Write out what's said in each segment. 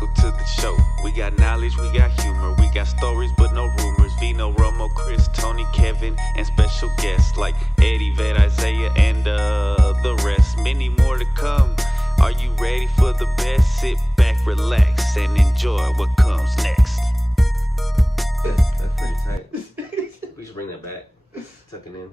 welcome to the show. We got knowledge, we got humor, we got stories but no rumors. Vino, Romo, Chris, Toney, Kevin, and special guests like Eddie, Vet, Isaiah, and the rest. Many more to come. Are you ready for the best? Sit back, relax, and enjoy what comes next. That's pretty tight. We should bring that back. Tuck it in.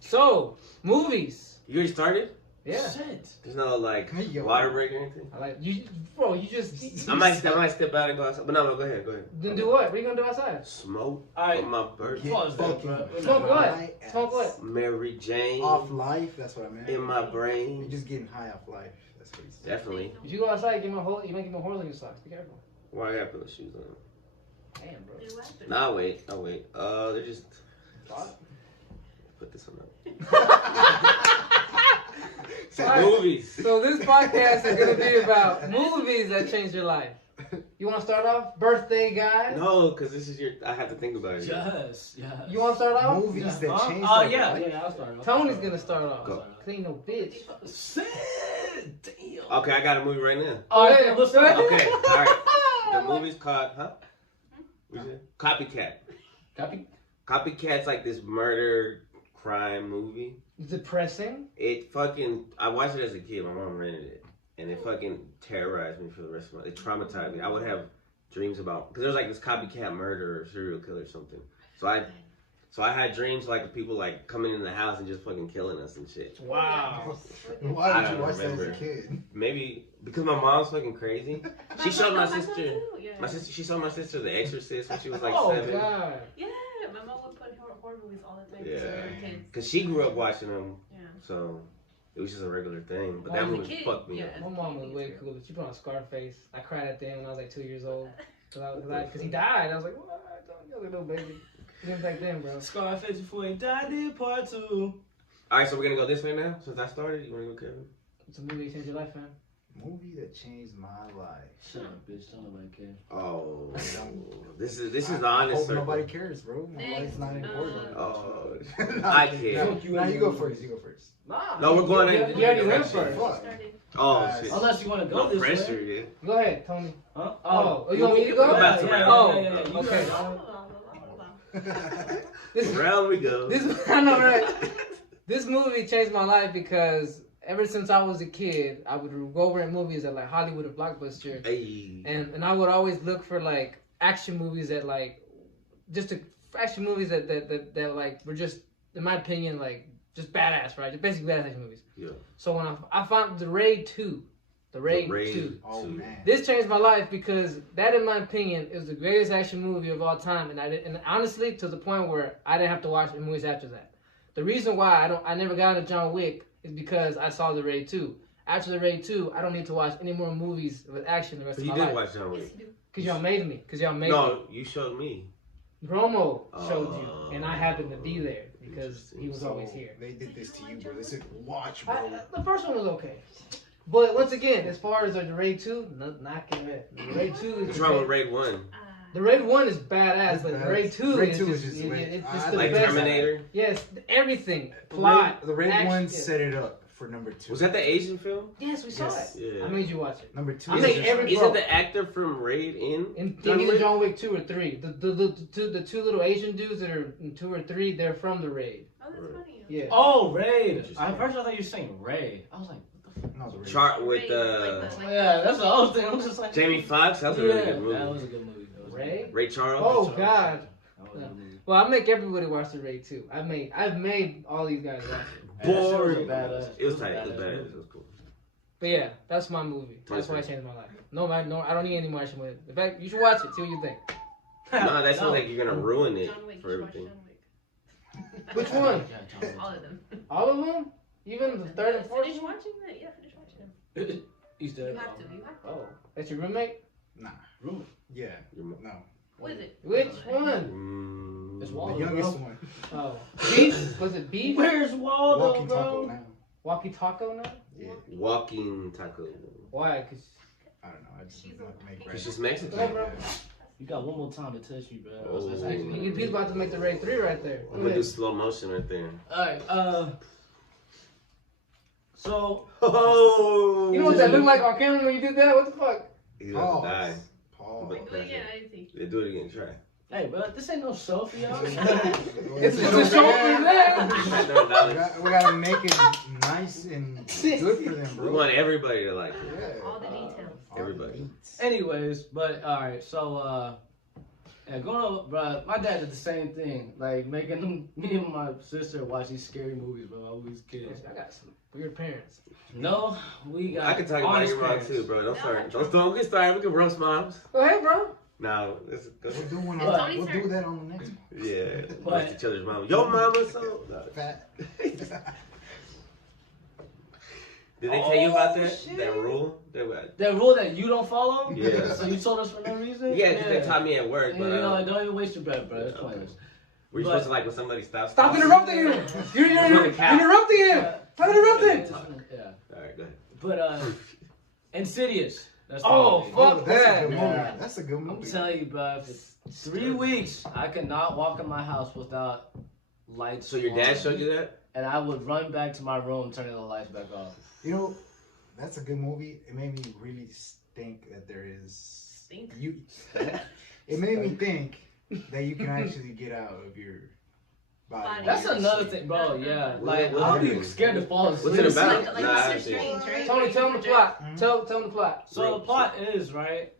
So, movies. You already started? Yeah. Shit. There's no like water break or anything? I like you, bro. You just. I might step out and go outside. But no, go ahead. Then do what? What are you gonna do outside? Smoke Alright. on my birthday. Pause that, bro. Smoke what? Smoke what? Mary Jane Off life, that's what I meant. in my You're brain. just getting high off life. That's what he said. Definitely. If you go outside, you might get more holes in your socks. Be careful. Why I gotta put those shoes on? Damn, bro. Nah, wait. They're just. What? Put this one up. Alright, Movies. So this podcast is gonna be about movies that changed your life. You want to start off? Birthday guy. No, because this is I have to think about it. Yes. You want to start off? Movies that changed Oh, our yeah. life. Yeah, I'll start. Tony's gonna start off. Go. Cause ain't no bitch. Shit. Damn. Okay, I got a movie right now. Oh yeah, let's start. Okay, all right. The movie's called, What you say? Copycat. Copy. Copycat's like this murder crime movie. Depressing. I watched it as a kid. My mom rented it, and it fucking terrorized me for the rest of my. It traumatized me. I would have dreams about because there's like this copycat murderer or serial killer or something. So I had dreams like people like coming in the house and just fucking killing us and shit. Wow. Why I did you don't watch that as a remember. kid? Maybe because my mom's fucking crazy. She showed my sister. Yeah. She showed my sister The Exorcist when she was like Oh 7. god. Yeah, my mom would put horror movies all the time. Yeah. So we were kids. Cause she grew up watching them, Yeah. so it was just a regular thing. But Well, that as a movie kid, fucked me yeah. up. My mom was way cooler. She put on Scarface. I cried at the end when I was like 2 years old. Cause he died. I was like, what? I was a little baby. Even back then, bro. Scarface before he died did part 2. All right, so we're gonna go this way now. Since I started, you wanna go, Kevin? It's a movie that changed your life, man. Movie that changed my life. Shut up, bitch. Don't nobody care. Oh, this is the I honest hope circle. nobody cares, bro. My Next, life's not important. Oh, Nah, I care. Now you go first. You go first. Nah. No, we're going in. You already went Direction. first. Fuck. Started. Oh shit. Unless you want to go No this pressure, way. yeah. Go ahead, Tony. Huh? Oh, you want me to go? Go back to round. Oh, You okay. go. This Round we go. I know, right? This movie changed my life because ever since I was a kid, I would go over at movies at like Hollywood or Blockbuster, Hey. and I would always look for like action movies that like action movies that like were just, in my opinion, like just badass, right? Just basically badass action movies. Yeah. So when I found The Raid 2, The Raid 2. Oh man. This changed my life because that, in my opinion, is the greatest action movie of all time, and honestly, to the point where I didn't have to watch the movies after that. The reason why I never got into John Wick is because I saw The Raid 2. After The Raid 2, I don't need to watch any more movies with action the rest But of you my did life. watch John Wick. Cause y'all made me. No, you showed me. Romo showed you, and I happened to be there because he was So, always here. They did this to you, bro. They said, watch, bro. The first one was okay. But once again, as far as the Raid 2, not getting it. The Raid 2 is What's wrong with Raid 1? the Raid 1 is badass, but It's Raid 2 Raid is 2 just, is just lit. it's I the Like best. Terminator? Yes, everything. Plot. The Raid action. 1 set it up for number 2. Was that the Asian film? Yes, we saw Yes. it. Yeah. I made you watch it. Number 2? I is made just- every- Isn't the actor from Raid in? In John either Wick? John Wick 2 or 3. The two little Asian dudes that are in 2 or 3, they're from the Raid. Oh, that's funny. Yeah. Oh, Raid. Interesting. At first I thought you were saying Ray. I was like, what the fuck? No, it was a Raid. Chart with Like the- Yeah, that's the whole thing. I was just like, Jamie Foxx. That was a yeah, really good movie. that was a good movie. That was a good Ray? movie. Ray Charles. Oh God. That was a good movie. Well, I make everybody watch the Raid 2. I've made all these guys watch it. And that shit was a Boring. badass- It was tight. a It was badass bad. movie. It was cool. But yeah, that's my movie. That's why it changed my life. No, I don't need any more action with it. In fact, you should watch it. See what you think. No, that sounds like you're gonna ruin it John Wick. for You should watch everything. John Wick. Which one? Yeah, John Wick. All of them. All of them? Even the third and fourth? Finish watching that? Yeah, finish watching them. He's dead. You have to. You have to. Oh, that's your roommate? Nah. Roommate. Yeah. Your mo- No. What is it? Which one? It's The Waldo, youngest bro. one. Oh, Beef? Was it Beef? Where's Waldo, Walking bro? taco now. Walkie Taco now? Yeah. Walking taco. Why? Cause I don't know. I just She's want to make Cause she's bread. Mexican. Come on, bro. You got one more time to test you, bro. Oh. That's actually, he's about to make the Raid 3 right there. I'm gonna do slow motion right there. Alright, so Oh. You know what that looked like on camera when you did that? What the fuck? He doesn't die. Paul. But- Do it again, I didn't see. Yeah, do it again. Try. Hey, bro, this ain't no show for y'all. It's just a show for them. We gotta make it nice and good for them, We bro. want everybody to like it. Yeah. All the details. Everybody. Anyways, but all right, so yeah, going on, bro. My dad did the same thing, like making me and my sister watch these scary movies, bro. When we was kids. I got some weird parents. No, we got. I can talk about honest your mom parents. too, bro. Don't No, start. I'm Don't get started. We can roast moms. Go ahead, bro. No, let's go. We'll do that on the next one. Yeah, But- roast each other's mama. Your mama so. No. Fat. Did they tell you about Oh, that? shit. That rule? That was, That rule that you don't follow. Yeah. So you told us for no reason. yeah, 'cause they taught me at work, Yeah, but you know, don't even waste your breath, bro. It's Okay. pointless. were you but- supposed to like when somebody stops? Stop interrupting him. You're interrupting him. Stop interrupting. Yeah. All right, go ahead. But Insidious. That's the Oh, movie. fuck That's a that. good movie. Yeah. That's a good I'm movie. telling you, bro. For 3 weeks, I could not walk in my house without lights. So your dad on. showed you that? And I would run back to my room, turning the lights back off. You know, that's a good movie. It made me really think that there is. Stink. It made me think that you can actually get out of your body. That's another thing, bro. Yeah, like What I'll be happened? scared to fall asleep. What's it about? Like Nah, I Doctor see. Strange, right? Tony, tell him the plot. Mhm. Tell him the plot. So the plot is right.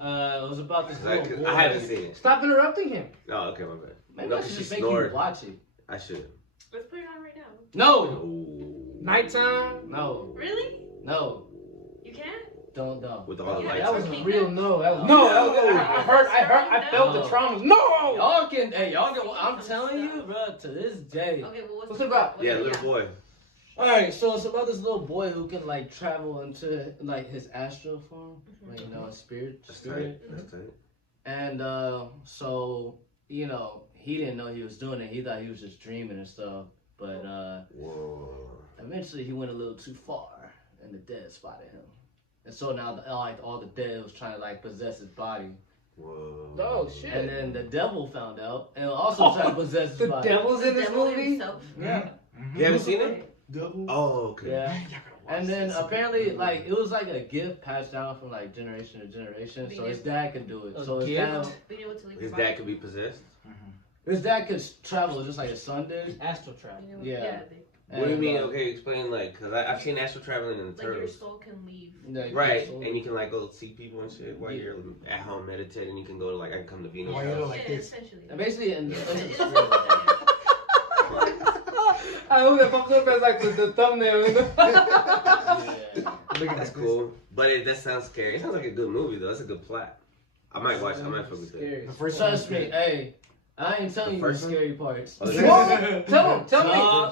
It was about this little boy. I haven't seen it. Stop interrupting him. Oh, okay, my bad. Maybe No, I 'cause should she just make snored. you watch it. I should. Let's put it on right now. No, Ooh. Nighttime. no, Really? no. You can't? Don't. With all the Yeah, lights. That was on. a real no. That was No. no. I felt the traumas. No. Y'all can. Hey, y'all can. I'm telling you, bro. To this day. Okay, well, What's it about? Yeah, little boy. All right, so it's about this little boy who can like travel into like his astral form, like you know, his spirit. That's tight. That's tight. And so you know, he didn't know he was doing it. He thought he was just dreaming and stuff. But Whoa. eventually, he went a little too far, and the dead spotted him. And so now, all the dead was trying to like possess his body. Whoa. Oh, shit. And then the devil found out and also tried to possess his The body. devil's in this Devil movie. himself. Yeah. You haven't seen it? Double. Oh, okay. Yeah. And then apparently, like, it was like a gift passed down from like generation to generation, so his dad could do it. A So his gift? dad, Being able to leave His your dad body. could be possessed. his dad could travel just like his son did. Astral travel. Being able- Yeah. What do you And, mean? Okay, explain like, cause I've seen astral traveling in the Like your turtles. soul can leave. like, Right, so- and you can like go see people and shit while Yeah. you're at home meditating. You can go to like I can come to Vino's Why you house. look like Yeah, this? essentially. And basically, in Yeah, it is the, I hope that pops up as like the thumbnail. You know? Look at That's this. cool, but that sounds scary. It sounds like a good movie though. That's a good plot. I might watch. I might fuck with that. Scary. The first one was trust me, good. hey, I ain't telling The you the first one? scary parts. Oh, What? Tell him. Tell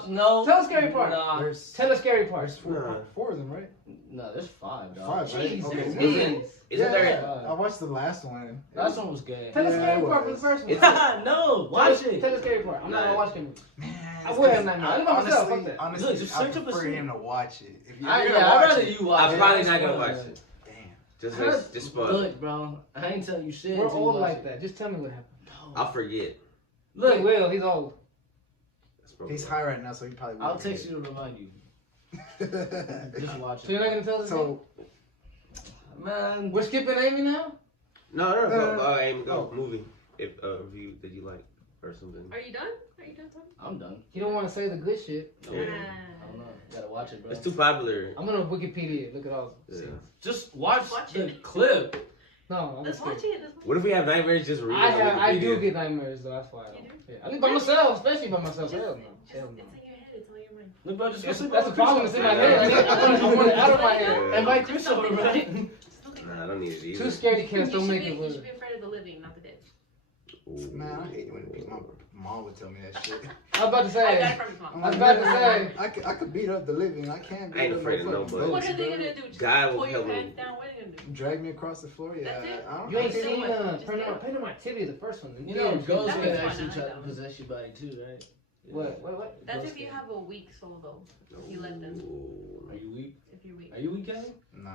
me. No. Tell the scary part. Nah, There's, Tell the scary part. there's four of them, right? no, there's 5, dog. 5, right? Jeez, Okay. there's Is millions. Isn't there? I watched the last one. Last one was gay. Tell the Yeah, scary it part from the was. first one. It's- No, watch Tell it. the scary part. I'm not gonna Nah. watch the movie. Man, I would have nightmares. I'm by myself. Fuck Honestly, that. honestly, Look, just I search up a prefer scene. him to watch it. If you're I'd gonna rather watch it, you watch I'm it. probably not That's gonna what watch I'm it. damn. Just spoil it. Look, bro, I ain't telling you shit. We're until you old watch like it. that. Just tell me what happened. I'll forget. Look, Look, Will, he's old. That's probably He's high right now, so he probably. I'll text you to remind you. Just watch So you're it. not gonna tell us? So Man, We're skipping Amy now. No, No. go. Aim, go. Movie. If review that you like or something. Are you done? Are you done talking? I'm done. You don't want to say the good shit. Yeah. I don't know. Gotta watch it, bro. It's too popular. I'm gonna Wikipedia. Look at all. Yeah. Just watch Watch the it. clip. No, I'm Let's scared. watch it. Let's watch What if we have nightmares? Just read. I do get nightmares though. That's why I don't. You do? Yeah. I live by myself, especially by myself. Just- Hell no. Just, Hell it's no. in your head. It's on your mind. Look, bro, just go That's, sleep that's over a problem. It's in my head. I want it out of my head. Invite Chris over, bro. Just look at Nah, I don't need it either. Two scaredy cats You don't should make be- it You work. should be afraid of the living, not the dead. Ooh. man, I hate it when my mom would tell me that shit. I was about to I got say. it from his mom. I'm I was like, about to say. I could beat up the living. I can't beat I ain't up afraid of no nobody. fucking What ghost, are they bro. gonna do? Just God will pull your help pants him. down? What are they gonna do? Drag me across the floor. Yeah, That's it? I don't You ain't Okay, so seen what? Just Paranormal the first one. You know, ghosts That can was fun, actually I like try that to one. possess your body too, right? What? That's Ghosts if you can. have a weak soul, though. You let them. Ooh. Are you weak? If you're weak. Are you weak, Kenny? Nah,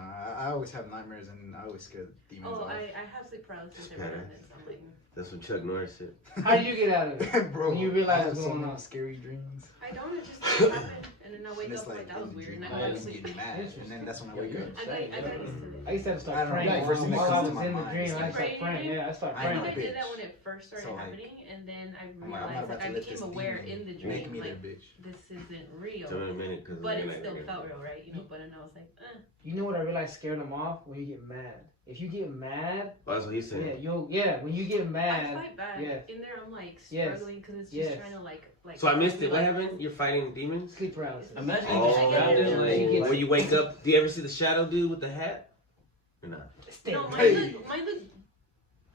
always have nightmares and I always scare demons Oh, off. I have sleep paralysis every now and then. So I'm like, That's some Chuck Norris shit. How do you get out of it? Bro, When you I realize have what's so going many on. scary dreams. I don't. It just happen, and then I wake And it's up like that was in the weird, and I dream, go I back to am sleep. getting mad, and then that's when I wake up. I got used to it. I used to have to I start don't know, praying. the first thing that While I comes was to my in the mind dream, is I like, start praying. Yeah, I start I I praying. know. think I did bitch. that when it first started So, like, happening, and then I I'm not realized, about like, to I let became this aware demon in the make dream, me like, that bitch. this isn't real. Tell me in a minute, because But it still felt real, right? You know, but then I was like, You know what I realized scared them off? When you get mad. If you get mad, Oh, that's what he said. when you get I mad, fight back. yeah. In there, I'm like Yes. struggling because it's just Yes. trying to like. So I missed it. What happened? You're fighting demons? sleep paralysis. Imagine Oh, you surrounded like. where you wake up. Do you ever see the shadow dude with the hat? Or not? No, Hey. mine look.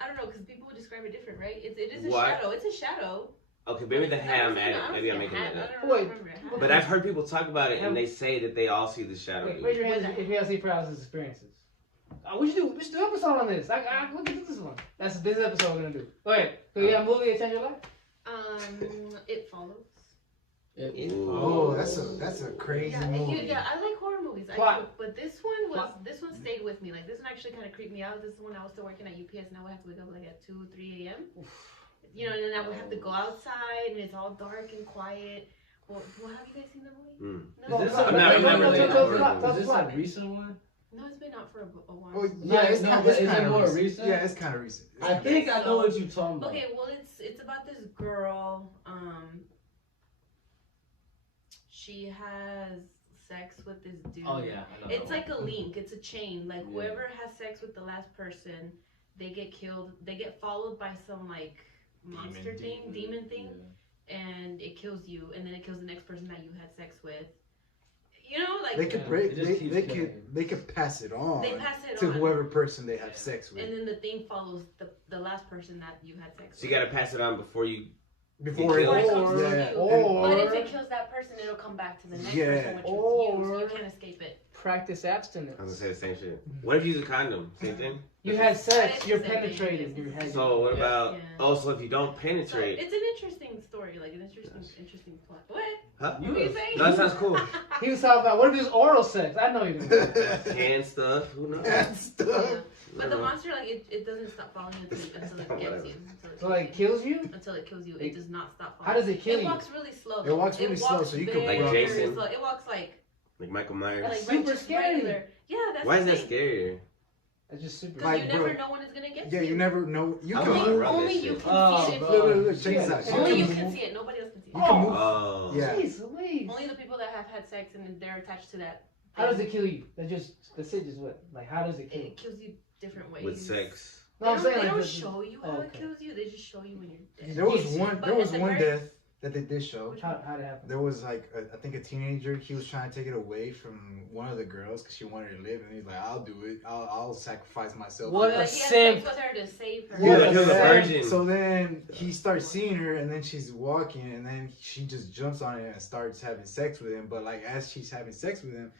I don't know because people would describe it different, right? It is a What? shadow. It's a shadow. Okay, maybe the hat I'm No, adding. Maybe I'm seen a making hat. that up. I don't Wait. remember it. But I've heard people talk about it, and they say that they all see the shadow Wait, dude. raise your hands if you have sleep paralysis experiences. We should do an episode on this. Look at this one. That's this episode we're gonna do. Okay, so you have a movie that changed your life? It follows. Ooh. Oh, that's a crazy Yeah, movie. I like horror movies. Plot. But this one stayed with me. Like this one actually kind of creeped me out. This is when I was still working at UPS, and I would have to wake up like at 2, 3 a.m. You know, and then I would have to go outside, and it's all dark and quiet. Well, have you guys seen the movie? Mm. Is this I'm not related tell to- us Is this a recent one? No, it's been out for a while. Oh, yeah, it's No, kind but of is it more recent? Yeah, it's kind of recent. I think I know what you're talking about. Okay, well, it's about this girl. She has sex with this dude. Oh yeah, I know. It's like a link. It's a chain. Like Yeah. whoever has sex with the last person, they get killed. They get followed by some like monster demon thing, and it kills you, and then it kills the next person that you had sex with. You know, like They could Yeah, break. it just They keeps could. killing. They could pass it on they pass it to on, whoever person they have sex with and then the thing follows the last person that you had sex So with. you gotta pass it on before you. before Before it comes to yeah. you. Or- But if it kills that person, it'll come back to the next Yeah. person, which is you, so you Or- can't escape it. Practice abstinence. I was gonna say the same shit. What if you use a condom? Same thing. You had sex, It's you're the same thing. penetrating. You had So what about? Yeah. Oh, so if you don't So penetrate, it's an interesting story, like an interesting plot. What? huh? What are you saying? No, that sounds cool. He was talking about what if it's oral sex? I know you didn't. Hand stuff. Who knows? And stuff. Yeah. But the monster, like, it doesn't stop following you until it gets you. So like kills you? Until it kills you. It does not stop following. How does it kill It you? walks really slow. It walks really slow, so you can very, Like very Jason. slow. It walks like Michael Myers. Super just scary. regular. Yeah, that's Why the is that thing. scarier? That's just super. Because Like, you never bro, know when it's gonna get Yeah, you. you never know. You I'm can not Only, move. around that only shit. you can Oh, see it. bro. Look, check this out. Only You you can can move. see it. Nobody else can see it. You can move. Oh. Yeah. Jeez Louise. Only the people that have had sex and they're attached to that. How does it kill you? The shit just what? Like how does it kill you? It kills you different ways. With sex. They No, I'm don't, saying they like don't this- show you how it okay. kills you. They just show you when you're dead. There was Yes. one. But There was at the one very- death that they did show. How did it happen? There was like I think a teenager. He was trying to take it away from one of the girls because she wanted to live, and he's like, "I'll do it. I'll sacrifice myself." What But a he had simp. sex with her to save her. Yeah, Yeah, he was a yeah. virgin. So then he starts seeing her, and then she's walking, and then she just jumps on it and starts having sex with him. But like as she's having sex with him,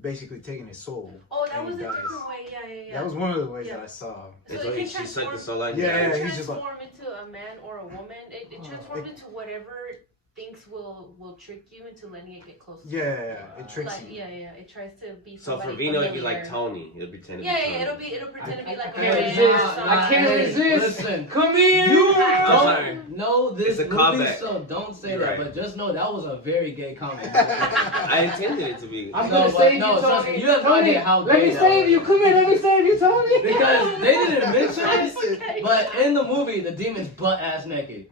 basically taking his soul. Oh, that And was he a dies. different way. Yeah. That was one of the ways Yeah. that I saw. And So so it can she sucked the transform- soul out. Yeah, It can he's just like- transform into a man or a woman. It transforms into whatever thinks will trick you into letting it get close to you. Yeah, it tricks Like, you. yeah. It tries to be So somebody for Vino, it'd be familiar. like Toney. It'll pretend to be Yeah, Tony. it'll pretend to be like I a can't man resist. or something. I can't Hey, resist. listen. Come here. You I'm sorry. don't know this It's a movie, callback. so don't say You're that. right. But just know that was a very gay comment. I intended it to be. I'm No, gonna but save no, you, trust Tony. me, you have no Tony, idea how let gay me that save was. you. Come here, let me save you, Tony. Because they didn't mention it, Okay. but in the movie, the demon's butt ass naked.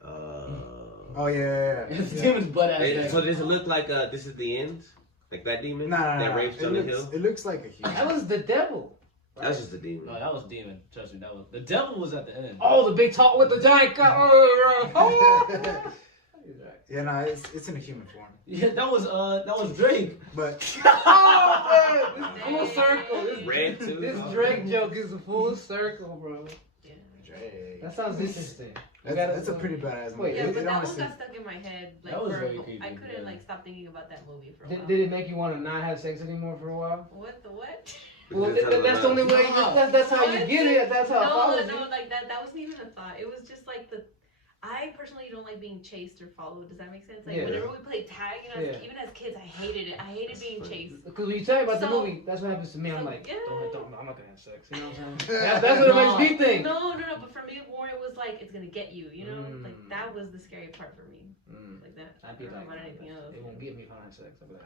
Oh yeah. It's the demon's butt ass naked. So does it look like this is the end? Like that demon Nah, that rapes it Jonah looks, Hill? it looks like a human. That was the devil. That was just the demon. No, that was demon. Trust me, that was the devil was at the end. Oh, the big talk with the giant guy. Oh. Yeah, no, it's in a human form. Yeah, that was Drake. But Oh, man. Full circle. This, Red too. this Drake joke is a full circle, bro. Drake. That sounds interesting. That's a pretty badass movie. Wait, Yeah, It but that one honestly, got stuck in my head. Like, That was for very creepy, I couldn't yeah. like stop thinking about that movie for a while. Did it make you want to not have sex anymore for a while? What the what? Well, Because that's the only way. That's how you get it. That's how it No, follows no, you. like that wasn't even a thought. It was just like I personally don't like being chased or followed. Does that make sense? Like Yeah. whenever we play tag, you know, Yeah. even as kids, I hated it. I hated being chased. Because when you tell me about the So- movie, that's what happens to me. I'm so, like, yeah. I'm not gonna have sex. You know what I'm saying? That's what it makes me think. No. But for me, more it was like it's gonna get you. You know, like that was the scary part for me. Like that. I'd be I don't like, know about anything else. it won't get me if I have sex. I'd be like,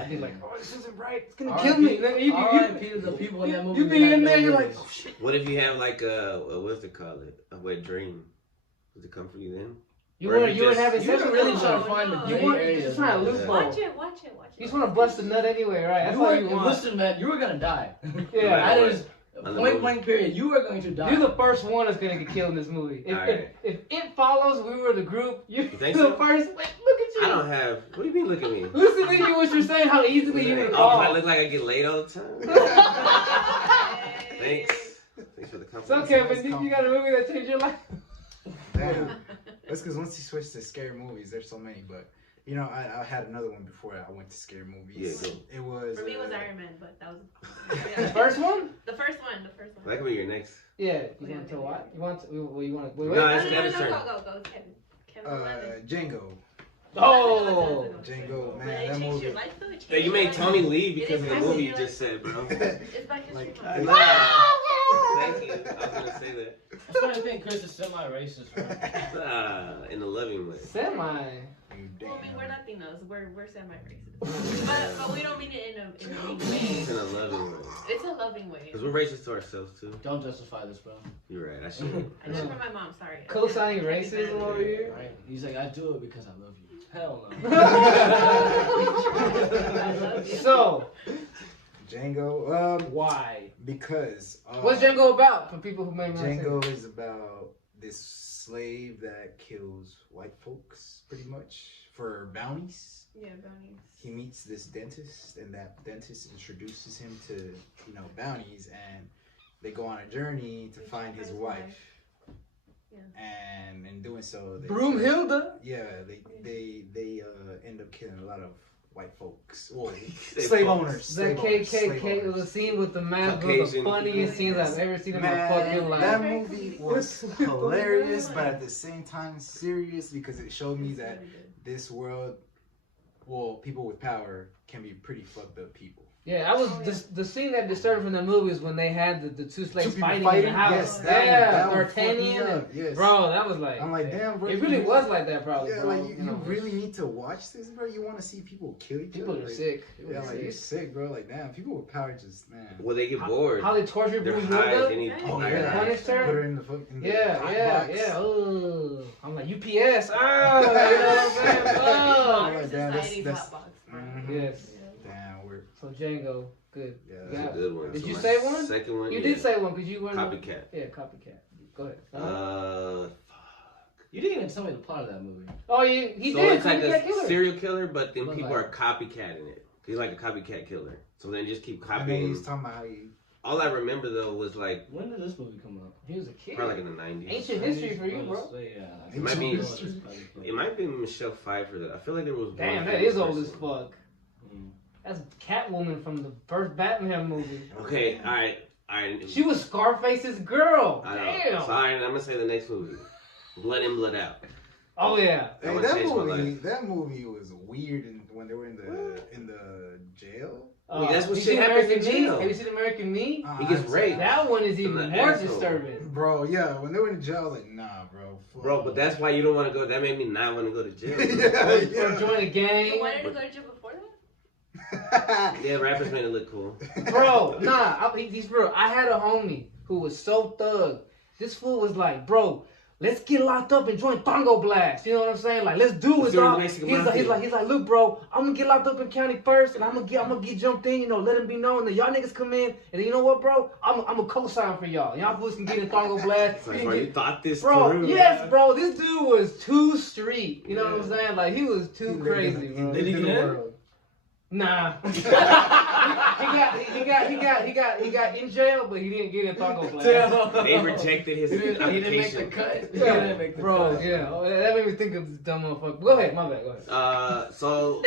I'd be like, oh, this isn't right. It's gonna kill me. Then R.I.P. to the people in that movie. You be in there, you're like, oh shit. What if you have like what's it called? A wet dream? Does it come for you then? You Or were if you were just- having You sex were with really them. trying to find the No. gray You want- area. you're just trying to loophole. Watch it. You just want to bust a nut anyway, right? That's all you want. Listen, man, you were gonna die. Yeah. That is On the point movie. blank period. You are going to die. You're the first one that's gonna get killed in this movie. Alright. If it follows, we were the group. You're You think the so? first. Look at you. I don't have. What do you mean? Look at me. Listen to you. What you're saying? How easily you would Oh, fall. I look like I get laid all the time. Thanks. Thanks for the So compliment. Kevin, you got a movie that changed your life? Damn. That's because once you switch to scary movies, there's so many. But you know, I had another one before I went to scary movies. Yeah, go. It was. For me, it was Iron Man, but that was The first one? the first one. That could be your next. Yeah. You want to what? You want? You want? Wait. No, No, it's no, Kevin's turn. go, Kevin. Kevin Lennon. Django. Oh. Django, But man, it that changed movie. your life, though? It changed Hey, you your made life. Tony leave It because of the impacted movie you your just life. said, bro. It's Black History Like, Month. Thank you. I was gonna say that. I'm starting to think Chris is semi-racist, bro. In a loving way. Semi. You Well, I mean, damn. we're Latinos. We're semi-racist. but we don't mean it in a mean way. It's in a loving way. It's a loving way. Because we're racist to ourselves too. Don't justify this, bro. You're right. I should. I know from my mom. Sorry. Co-signing I can't be racism mad. over here. Right? He's like, I do it because I love you. Hell no. I love you. So Django. why? Because. What's Django about for people who may not see? Django is about this slave that kills white folks, pretty much, for bounties. Yeah, bounties. He meets this dentist, and that dentist introduces him to, bounties, and they go on a journey to find his wife. Yeah. And in doing so, they Broomhilda. Yeah, they end up killing a lot of white folks. Well, They slave folks. owners. The slave owners, slave KKK owners. was a scene with the mask, one of the Caucasian. funniest scenes I've ever seen in my Man, fucking that life. movie was hilarious, but at the same time serious, because it showed me that this world, people with power can be pretty fucked up people. Yeah, I was the scene that disturbed from the movie is when they had the two slaves Two people fighting in fighting? the house. Yes, that yeah, one fucked me D'Artagnan. up, and- yes. Bro, that was like. I'm like, damn, bro. It really was like that, probably. Yeah, bro. like you really need to watch this, bro. You want to see people kill each People other. are Like, sick. People Yeah, are like you're sick. sick, bro. Like, damn, people with power just, man. Well, they get bored. How they tortured They're high. They Broomhilda? need Oh, yeah. yeah. Punished her? Put her in the fucking Yeah, hot yeah, box. yeah. Ugh. I'm like UPS. Oh, you know what I'm saying? Oh. Modern like, damn, society's that's- hot box. bro. Mhm. Yes. Damn, we're So Django, good. yeah. Yeah. That's a good one. Did So you my say one? Second one. You yeah. did say one because you were Copycat. Yeah, copycat. Go ahead. You didn't even tell me the plot of that movie. Oh, he So did. it's like Copycat a killer. serial killer, but then But people like- are copycatting it. He's like a copycat killer. So then just keep And then copying. he's talking about how you. All I remember though was like When did this movie come out? He was a kid. probably like in the 90s. Ancient history for you, bro. Yeah. It might be- It It might be Michelle Pfeiffer. Though. I feel like there was. Damn, one that famous is old as person. fuck. Mm. That's Catwoman from the first Batman movie. Okay, all right. She was Scarface's girl. I know. Damn. So all right, I'm gonna say the next movie, Blood In, Blood Out. Oh yeah. That Hey, one changed my movie, life. that movie was weird when they were in the jail. Wait, that's what you shit seen happens American in Me? jail. Have you seen American Me? He gets raped. That one is even From the more asshole. disturbing. Bro, yeah, when they were in jail, I was like, nah, bro. Fuck. Bro, but that's why you don't want to go. That made me not want to go to jail. yeah, Or join a You gang. wanted to go to jail before that? yeah. Yeah, rappers made it look cool. Bro, nah, he's real. I had a homie who was so thug. This fool was like, bro, let's get locked up and join Thongo Blast. You know what I'm saying? Like, let's do Let's it, do it in dog. the He's Mexican like, mafia. look, bro, I'm gonna get locked up in county first, and I'm gonna get jumped in. You know, let him be known. Then y'all niggas come in, and then you know what, bro? I'm a co-sign for y'all. Y'all fools can get in Thongo Blast. It's like, bro, you thought this Bro, through. yes, bro. This dude was too street. You know what I'm saying? Like he was too crazy, bro. Did he get in? Nah. he got in jail, but he didn't get in Tongo blast. They rejected his He didn't make the application. cut. He Yeah, didn't make the bro, cut. yeah. Oh, that made me think of this dumb motherfucker. Go ahead, my bad, go ahead. So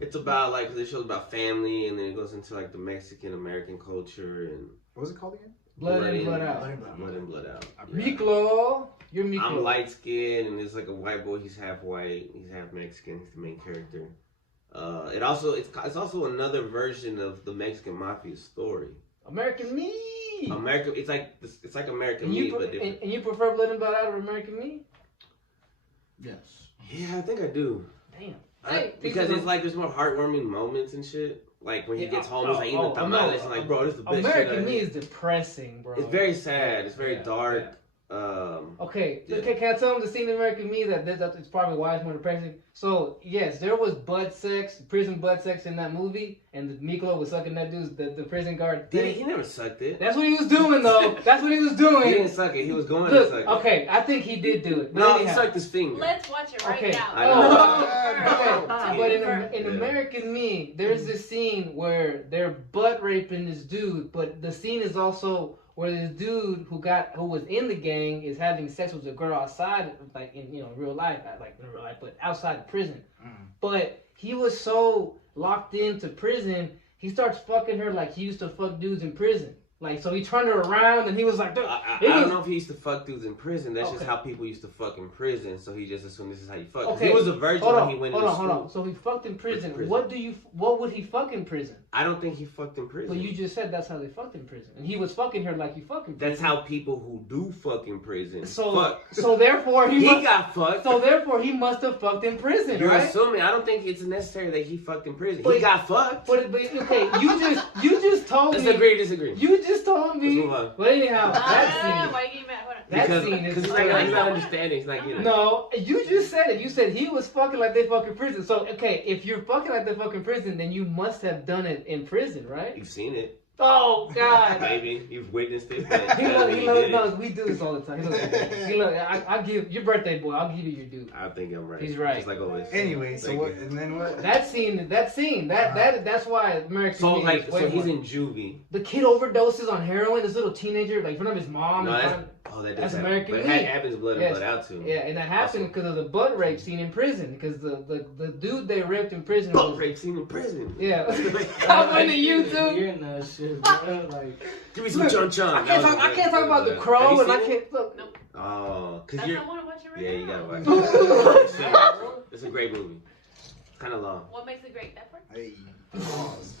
it's about like they shows about family, and then it goes into like the Mexican American culture and What was it called again? Blood in, blood out. Blood in, blood out. Miklo, you're Miklo. I'm light skinned, and there's like a white boy. He's half white. He's half Mexican. He's the main character. It's also another version of the Mexican mafia story. American Me. America, it's like American And Me, you, but different. and you prefer Blood and Blood Out over American Me? Yes. Yeah, I think I do. Damn. Because it's like there's more heartwarming moments and shit. Like when he gets home, he's like eating the tamales, and like, bro, this is the best American shit. Me is depressing, bro. It's very sad. It's very Yeah, dark. yeah. Yeah. Can I tell him the scene in American Me that it's probably why it's more depressing? So yes, there was butt sex, prison butt sex in that movie, and the Miklo was sucking that dude's the prison guard thing. He never sucked it. That's what he was doing though. That's what he was doing. He didn't suck it. He was going Look, to suck it. okay, I think he did do it. But No, he anyhow. sucked his finger. Let's watch it right Okay. now. I know. Okay, but in Yeah. American Me, there's this scene where they're butt raping this dude, but the scene is also where this dude who was in the gang is having sex with a girl outside, like in real life, but outside the prison. But he was so locked into prison, he starts fucking her like he used to fuck dudes in prison. Like, so he turned her around and he was like, I don't know if he used to fuck dudes in prison. That's just Okay. how people used to fuck in prison. So he just assumed this is how you fuck. Okay. He was a virgin when he went into school. Hold on. So he fucked in prison. Prison. What would he fuck in prison? I don't think he fucked in prison. But you just said that's how they fucked in prison, and he was fucking her like you fucking prison. That's how people who do fuck in prison So fuck. so therefore He must, got fucked. so therefore he must have fucked in prison, You're right? assuming. I don't think it's necessary that he fucked in prison. But- he got fucked. But okay, you just told Let's me. disagree. You just told me. Let's move on. But anyhow, that Why are you getting mad? Hold on. That scene is he's not understanding. He's not getting it. No, you just said it. You said he was fucking like they fucking prison. So, okay, if you're fucking like they fucking prison, then you must have done it in prison, right? You've seen it. Oh, God. Maybe. You've witnessed it. But He did loves, it. we do this all the time. I'll give your birthday boy. I'll give you your due. I think I'm right. He's right. Just like always. Anyway, so Thank what? you. And then what? That's why American So Me like, is way so he's more. in juvie. The kid overdoses on heroin. This little teenager, like in front of his mom. No, and that's, find- that that's does happen. American But Me. it happens blood and Yes. blood out too. Yeah, and that happened because of the butt rape scene in prison. Because the dude they raped in prison Butt was rape scene in prison. yeah. I'm into YouTube. Hearing that shit, bro. Like, Give me some Look, chun chun. I can't talk about the Have crow you and I seen it? can't look. Oh, cause That's you're. not want to watch it right Yeah, you now. gotta watch it. It's a great movie. It's kind of long. What makes it great? That part? Hey,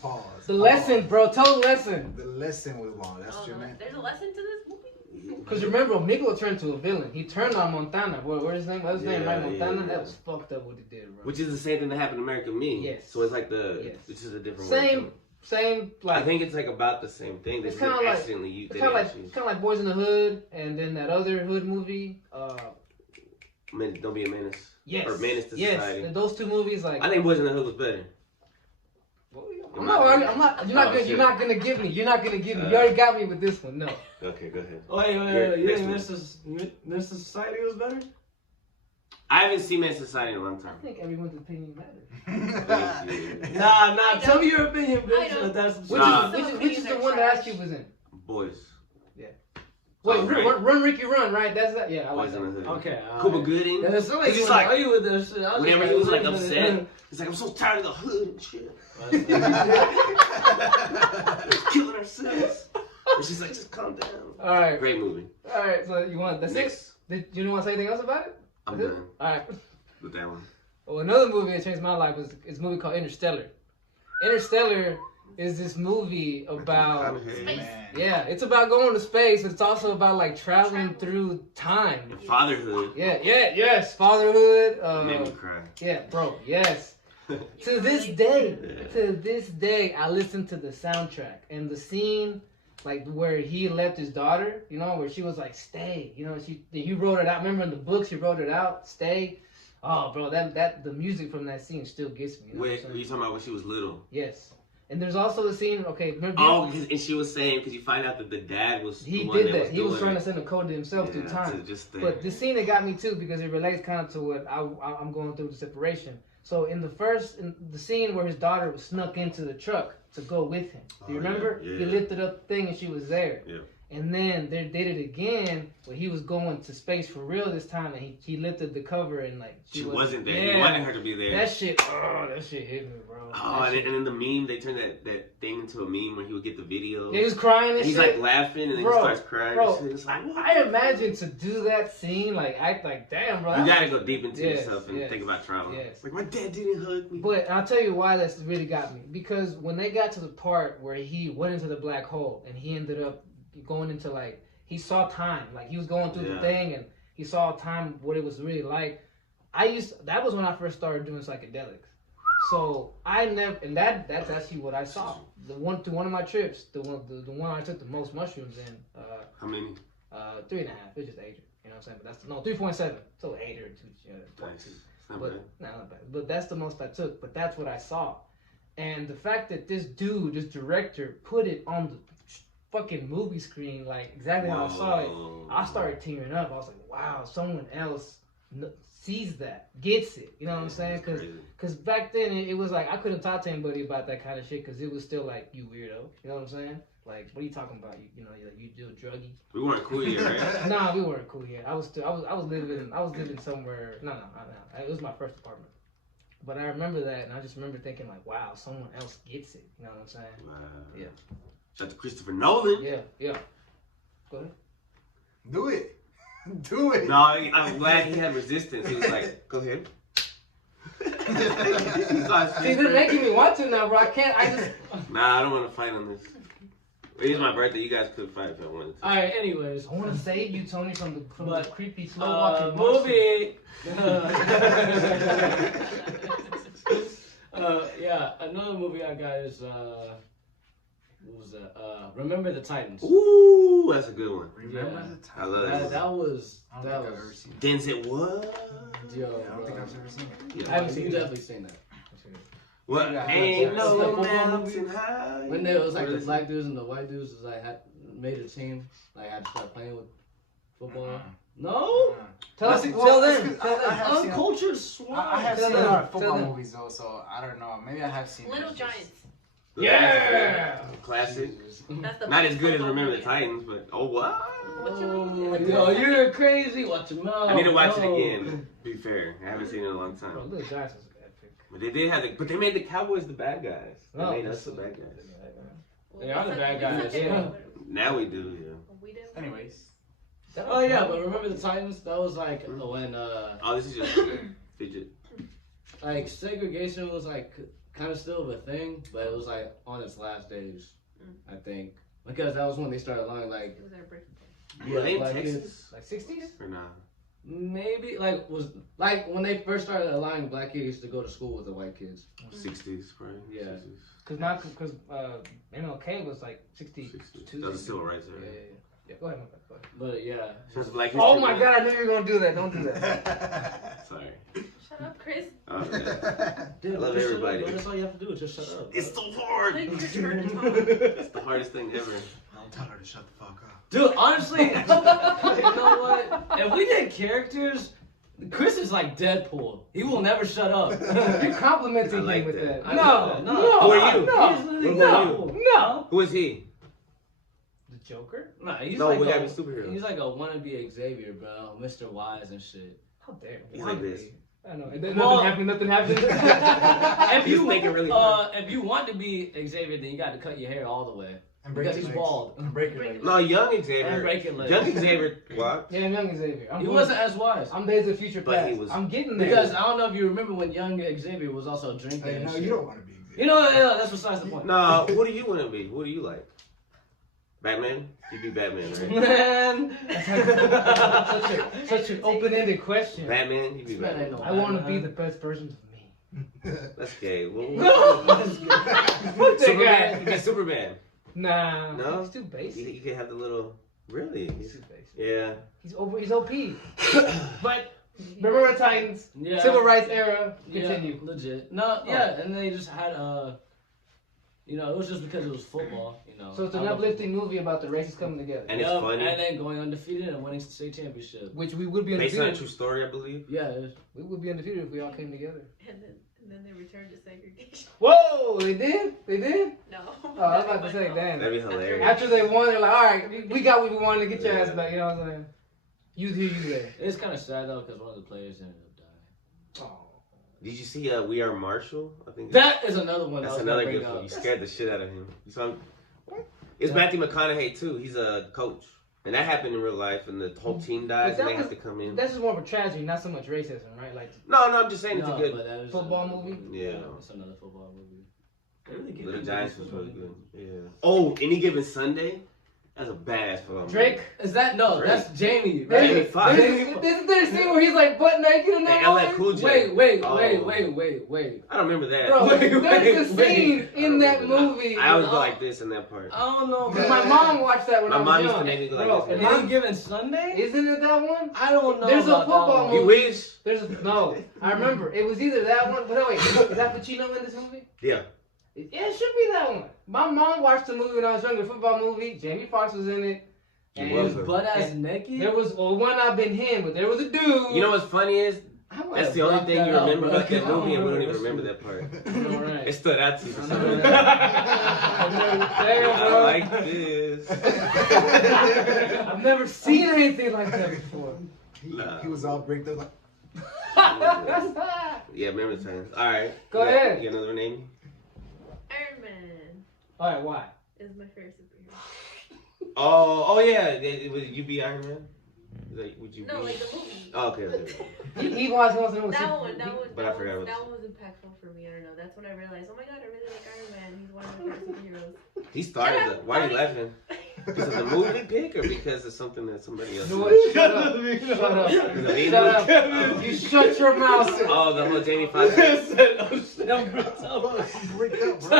pause. The lesson, bro. Tell the lesson. The lesson was long. That's Oh, what you no. meant. There's a lesson to this movie? Because remember, Miklo turned to a villain. He turned on Montana. What's his name? What's his name? Right, Montana. yeah. That was fucked up what he did, bro. Which is the same thing that happened in American Me. Yes. So it's like the. Yes. It's just a different way. Same I like. think it's like about the same thing. It's They kinda just like- accidentally It's they kind of actually- like Boys in the Hood, and then that other Hood movie. Don't Be a Menace. Yes. Or Menace to yes. Society. Those two movies, like. I think Boys in the Hood was better. I'm not. You're not. Oh, You're shit. not gonna give me. You're not gonna give me. You already got me with this one. No. Okay, go ahead. wait, Your you next think Mr. Society was better? I haven't seen Menace to Society in a long I time. think everyone's opinion matters. Thank you. Nah, I tell don't- me your opinion, I bitch. don't- That's Which Nah. is the one that Ashley was in? Boys. Wait, Oh, right. run, Ricky, run, right? That's that. Yeah, I like Boys in the that. Hood. Okay. Cuba Gooding. Yeah, it's not like He's you like- argue with this shit. I was Whenever just he was like wait a upset, minute. he's like, I'm so tired of the hood and shit. Like, We're killing ourselves. And she's like, just calm down. All right, Great movie. all right. So you want that's Next. it? Did you want to say anything else about it? I'm That's it? done All right. with that one. Well, another movie that changed my life was a movie called Interstellar. Interstellar is this movie about yeah, it's about going to space, but it's also about like traveling through time. Fatherhood. Yes, fatherhood. Made me cry. Yeah, bro, yes. To this day, I listen to the soundtrack and the scene, like where he left his daughter, you know, where she was like, "Stay," you know, you wrote it out. Remember in the books, you wrote it out, "Stay." Oh, bro, that the music from that scene still gets me. You know what I'm Wait, saying? you talking about when she was little? Yes, and there's also the scene. Okay, remember And she was saying because you find out that the dad was he the one did that. that. He was doing trying it. to send a code to himself through Yeah, time. to just stay. But the scene that got me too because it relates kind of to what I'm going through the separation. So in the scene where his daughter was snuck into the truck to go with him. Do you remember? Yeah. He lifted up the thing and she was there. Yeah. And then they did it again where he was going to space for real this time, and he lifted the cover and like She wasn't there. Yeah. He wanted her to be there. That shit hit me, bro. Oh, and in the meme, they turned that thing into a meme where he would get the video. He was crying and and he's shit. like laughing, and then Bro, he starts crying. Bro, and shit. It's like, what? I imagine to do that scene, like act like, damn, bro. You gotta go deep into Yes, yourself and yes, think about trauma. yes. Like, my dad didn't hug me. But I'll tell you why that's really got me. Because when they got to the part where he went into the black hole and he ended up going into like, he saw time. Like he was going through the thing and he saw time, what it was really like. That was when I first started doing psychedelics. So that's actually what I saw. To one of my trips, the one I took the most mushrooms in. How many? 3.5. It's just 8. You know what I'm saying? But that's 3.7. So 8 or 2. Nice. It's not But bad. not bad. But that's the most I took. But that's what I saw. And the fact that this director, put it on the fucking movie screen, like exactly how I saw it, I started tearing up. I was like, wow, someone else sees that, gets it. You know what I'm saying? Because back then it was like I couldn't talk to anybody about that kind of shit because it was still like, you weirdo. You know what I'm saying? Like, what are you talking about? You know, you do a druggie. We weren't cool yet, right? Nah, we weren't cool yet. I was living somewhere. No. It was my first apartment. But I remember that, and I just remember thinking like, wow, someone else gets it. You know what I'm saying? Wow. Yeah. Shout out to Christopher Nolan. Yeah. Go ahead. Do it. Do it. No, I'm glad he had resistance. He was like, go ahead. See, they're making me want to now, bro. I just. Nah, I don't want to fight on this. It is my birthday. You guys could fight if I wanted to. All right. Anyways, I want to save you, Tony, from the But, creepy slow walking movie. Yeah, another movie I got is what was that? Remember the Titans. Ooh, that's a good one. Remember the I time? love that. That was I don't think I've ever seen it. Denzel, what? Yo, I don't think I've ever seen it. Yeah. I haven't seen you it. definitely seen that. What? Yeah, Ain't that's no the football mountain high. When there was like What the is black dudes and the white dudes was like had made a team, like had to start playing with football. No, Tell us, Well, tell that's them. 'cause Tell I them. have seen- uncultured swine. I have Tell seen a them. lot of Tell football them. movies though, so I don't know. Maybe I have seen it. Little It's just- Giants. Yeah. Classic. That's the Not as best good as football Remember the movie. Titans, but oh what? What's your Oh, yo, you're crazy. Watch your mouth. I need to watch No. it again. To be fair, I haven't seen it in a long Bro, time. Little Giants was epic. But they did have but they made the Cowboys the bad guys. They No, made us the bad guys. They are the bad guys, Yeah. yeah. Now we do, yeah. We did. Anyways. Oh yeah, but remember the Titans? That was like when Oh, this is just fidget. like segregation was like kind of still a thing, but it was like on its last days, I think, because that was when they started allowing like It was our breaking point. Were they in black Texas? kids. Like 60s? Or not? Maybe like was like when they first started allowing black kids to go to school with the white kids. 60s, probably. Yeah. 60s. Because MLK was like 62. 60s. That was the civil rights Yeah, era. yeah. Go ahead, my bad. Go ahead. But yeah, Since Black History Oh my Month. god, I knew you were gonna do that. Don't do that. Sorry. Shut up, Chris. Oh, yeah. dude, I love just shut everybody. up, bro. That's all you have to do is just shut up. It's so hard. Take your turn to talk. It's the hardest thing ever. I'll tell her to shut the fuck up. Dude, honestly, you know what? If we did characters, Chris is like Deadpool. He will never shut up. You're complimenting I like him with that. that. I No, like that. no, No. Who are you? No, He's literally What about Deadpool. no. Who is he? The Joker? Nah, he's No, like we a, gotta be superheroes. He's like a wannabe Xavier, bro. Mr. Wise and shit. How dare you? He's like this. I know. And then Well- nothing happened. if He's you thinking really hard. if you want to be Xavier, then you got to cut your hair all the way. And break Because your he's legs. bald. And break your legs. No, young And Xavier. break your legs. Young Xavier. What? Yeah, I'm young Xavier. He wasn't as wise. I'm Days of Future But Past. he was- I'm getting there. Because I don't know if you remember when young Xavier was also drinking. Hey, and no, shit. you don't want to be Xavier. You know, yeah, that's besides the point. No, who do you want to be? Who do you like? Batman? You be Batman, right? Man. such an open-ended question. Batman? You be This man ain't Batman. no I want to be Batman. the best version of me. That's gay. Fuck that Superman? guy. You get Superman. Nah. No? He's too basic. You can have the little. Really? He's too basic. Yeah. He's OP. But remember Titans, Yeah. Civil Rights era, Yeah, continue. legit. No, yeah, and they just had you know, it was just because it was football, you know. So it's I an love uplifting movie about the races coming together. And it's Yup, funny. And then going undefeated and winning the state championship. Which we would be Based on a undefeated. true story, I believe. Yeah, it was, We would be undefeated if we all came together. And then And then they returned to segregation. Whoa, they did? They did? No. Oh, I was about to say, damn. That'd be hilarious. After they won, they're like, all right, we got what we wanted to get your ass back. You know what I'm saying? You here, you there. It's kind of sad though because one of the players ended up dying. Oh. Did you see We Are Marshall? I think That is another one. that's I was another gonna good bring one. up. You scared the shit out of him. You saw him? It's Matthew McConaughey too. He's a coach, and that happened in real life. And the whole team dies, But and that they have was- to come in. That's just more of a tragedy, not so much racism, right? Like, No, I'm just saying it's a No, good. but that is football another- movie? Yeah. It's another football movie. They really get Little good Giants movies was for really movies. good. Yeah. Oh, Any Given Sunday? That's a badass football movie. Drake. Is that no? Drake. That's Jamie. Jamie Right? Foxx. Isn't there a scene where he's like butt naked and And all LL that? Cool J. Wait, Oh. wait. I don't remember that. Bro, Wait, there's a wait. scene I in don't that remember movie. I always go like this in that part. I don't know. Because man. my mom watched that when My I mom was used to young. make me go like Bro, this. and Any my- Given Sunday? Isn't it that one? I don't know. There's a about that football one. You movie. wish? No, I remember. It was either that one, but no, wait, is that Pacino in this movie? Yeah. Yeah, it should be that one. My mom watched the movie when I was younger, football movie. Jamie Foxx was in it. You And He was love her. butt ass And naked. there was, well, one not been him, but there was a dude. You know what's funny is I might that's have the only blocked thing that you out, remember bro, about that 'cause I don't movie, and we don't even that remember shit. that part. All right. It stood out to you for I some know reason. Damn, I bro. like this. I've never seen anything like that before. He was all bricked up like, Yeah, remember the times. All right. Go ahead. You got another name? Iron Man All right, why? is my favorite superhero. Oh yeah. Would you be Iron Man? Like, would you No, be? like the movie. Oh, okay. He wants to know. That one, But I forgot what- that one was impactful for me. I don't know. That's when I realized, oh my god, I really like Iron Man. He's one of my favorite superheroes. He started. Shut up, Why are you Toney. laughing? Because of the movie pick, or because of something that somebody else? You know did? what? Shut up. Shut up. Shut Shut up. Oh. You shut your mouth. Oh, the whole Jamie Foxx. bricked up, bro.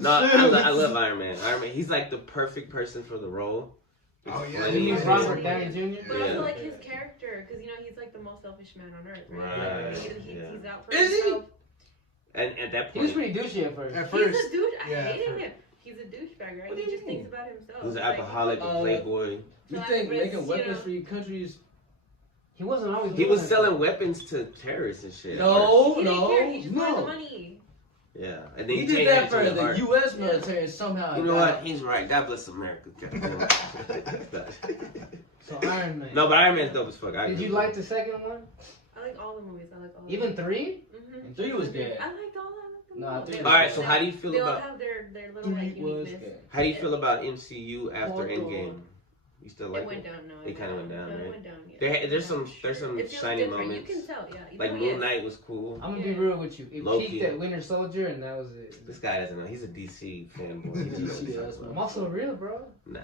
No, I love Iron Man. Iron Man, he's like the perfect person for the role. Oh, yeah. Funny. You mean Yeah. Robert Downey Jr.? But Yeah. also like his character, because you know he's like the most selfish man on earth, right? Right, He's out for Is he? himself. And at that He was point, pretty douchey at first. At He's first, a douche. I yeah, hated for- him. He's a douchebag, right? What do He you just mean? thinks about himself. he was an Like, alcoholic, a playboy. You So think I making risk, weapons you know- for your countries? He wasn't always. He doing was that. selling weapons to terrorists and shit. at No, he didn't care. He no, just wanted the no. money. first. Yeah, and then He he did changed that it for to the heart. U.S. military and somehow. You know what? He's right. God bless America. So Iron Man. No, but Iron Man's dope as fuck. I Did agree you with like the second one? I like all the movies. I like all. Even 3? Mm-hmm. And 3 was good. I liked all. I liked them Nah, all. 3 They was All right, all- so how do you feel they all about have their little like 3 was uniqueness. good. how do you feel about MCU after Hold on. Endgame? You still like It went down. No, It kinda went down, No, right? it went down. Yeah. There's some It feels shiny different. moments. You can tell. Yeah. Like Oh, Moon yes. Knight was cool. I'm gonna be Yeah. real with you. It Low-key. peaked at Winter Soldier, and that was it. This guy doesn't know. He's a DC fanboy. He doesn't know what he's Yeah, talking I'm about. also real, bro. Nah.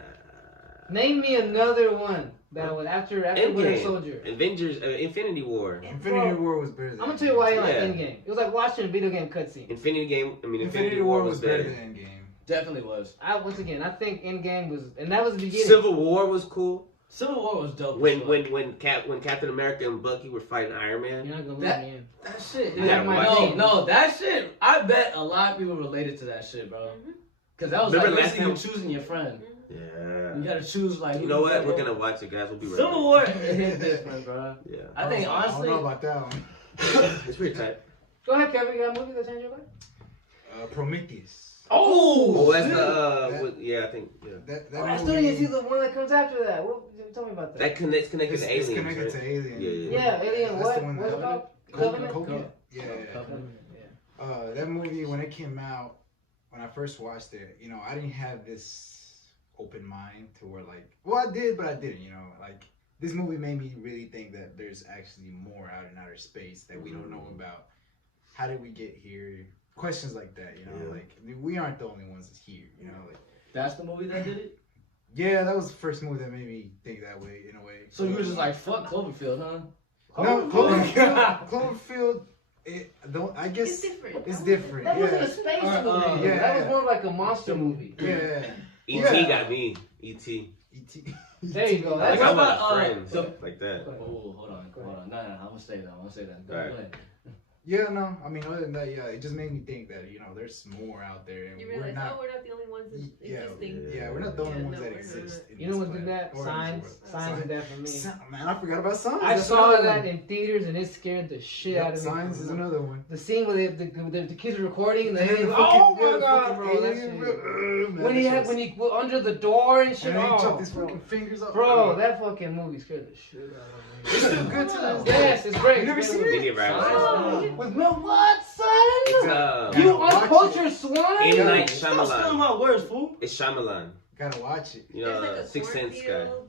Name me another one that was after Winter Endgame. Soldier. Avengers, Infinity War. Infinity War was better than I'm gonna tell you why I like Yeah. Endgame. It was like watching a video game cutscene. Infinity War was better better. than Endgame. Definitely was. Once again, I think Endgame was, and that was the beginning. Civil War was cool. Civil War was dope. When as fuck. when Captain America and Bucky were fighting Iron Man. You're not gonna That- let me in. that shit. You gotta watch it. No, that shit. I bet a lot of people related to that shit, bro. Mhm. Cause that was Remember like last basically you time- choosing your friend. Yeah. You gotta choose like. You know what? We're gonna watch it, guys. We'll be right Civil back. War it hit different, bro. Yeah. I think I honestly. don't know about that one. It's pretty tight. Go ahead, Kevin. You got a movie that changed your life? Prometheus. Oh, that's shit. the That- I think That Oh, I movie. still didn't see the one that comes after that. Tell me about that. that connects connected It's to aliens. connected right? to Alien. Yeah, Alien. That's What? the one What's it that- called? Covenant? Covenant. Yeah. Covenant, yeah. That movie, when it came out, when I first watched it, you know, I didn't have this open mind to where, like, well, I did, but I didn't, you know, like, this movie made me really think that there's actually more out in outer space that we don't know about. How did we get here? Questions like that, you know, Yeah. like, we aren't the only ones that's here, you know, like, That's the movie that did it. yeah, that was the first movie that made me think that way, in a way. So you were just like, fuck Cloverfield, huh? No, Cloverfield, I guess It's different. it's different, That wasn't a yeah. space Uh, movie. yeah. That was more like a monster movie. Yeah. E.T. Yeah. got me. E.T. E.T. There you go. Like That's What I about, want friends the- like that. Oh, hold on. No, I'm gonna say that. Go Alright. ahead. Yeah, no, I mean, other than that, yeah, it just made me think that, you know, there's more out there, and You we're realize, not. oh, we're not the only ones that Yeah, existing. yeah, we're not the only Yeah, ones no, that we're exist. not. in You know this what did planet that? or in this Signs. world. Signs did that for me. Man, I forgot about Signs. I That's saw another that one. in theaters and it scared the shit out of me. Signs is another one. The scene where the kids were recording and the Yeah, alien, fucking- oh yeah, my god, fucking bro, that alien, shit. man, When he that had shit's- when he went under the door and shit, and then he oh, chopped his bro. fucking fingers off. Bro, that fucking movie scared the shit out of me. It's still good to this day. Yes, it's great. You never It's seen great. it? Mini rap. Oh, With Mel, what, son? It's You Watch uncultured it. swine? M. Night Stop stealing Shyamalan. my words, fool. It's Shyamalan. Gotta watch it. You There's know, like a Sixth Sense guy. cornfield.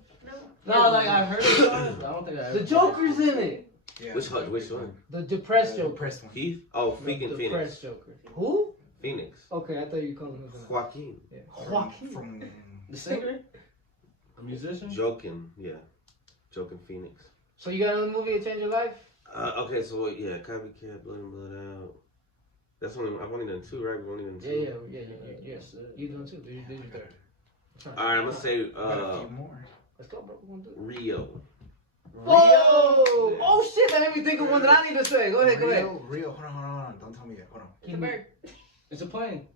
No. No, like I heard it, but I don't think I ever. The Joker's in it. Yeah, Which one? The depressed The Joker. depressed one. Heath? Oh, The freaking Phoenix. depressed Joker. Who? Phoenix. Okay, I thought you called him. Joaquin. Yeah. From- Joaquin. From The singer, a musician. Joking. Yeah. Joking Phoenix. So you got another movie that changed your life? Okay, so yeah, Copycat, Blood and Blood Out. That's only, I've only done two, right? We've only done two. Yeah. Yes. You doing too? Did you third? Alright, I'm gonna say Got a few more. Let's go, bro. We're gonna do it. Rio. Oh! Yeah. Oh shit! That made me think of one that I need to say. Go ahead. Rio. Hold on. Don't tell me yet. Hold on. The bird. It's a plane.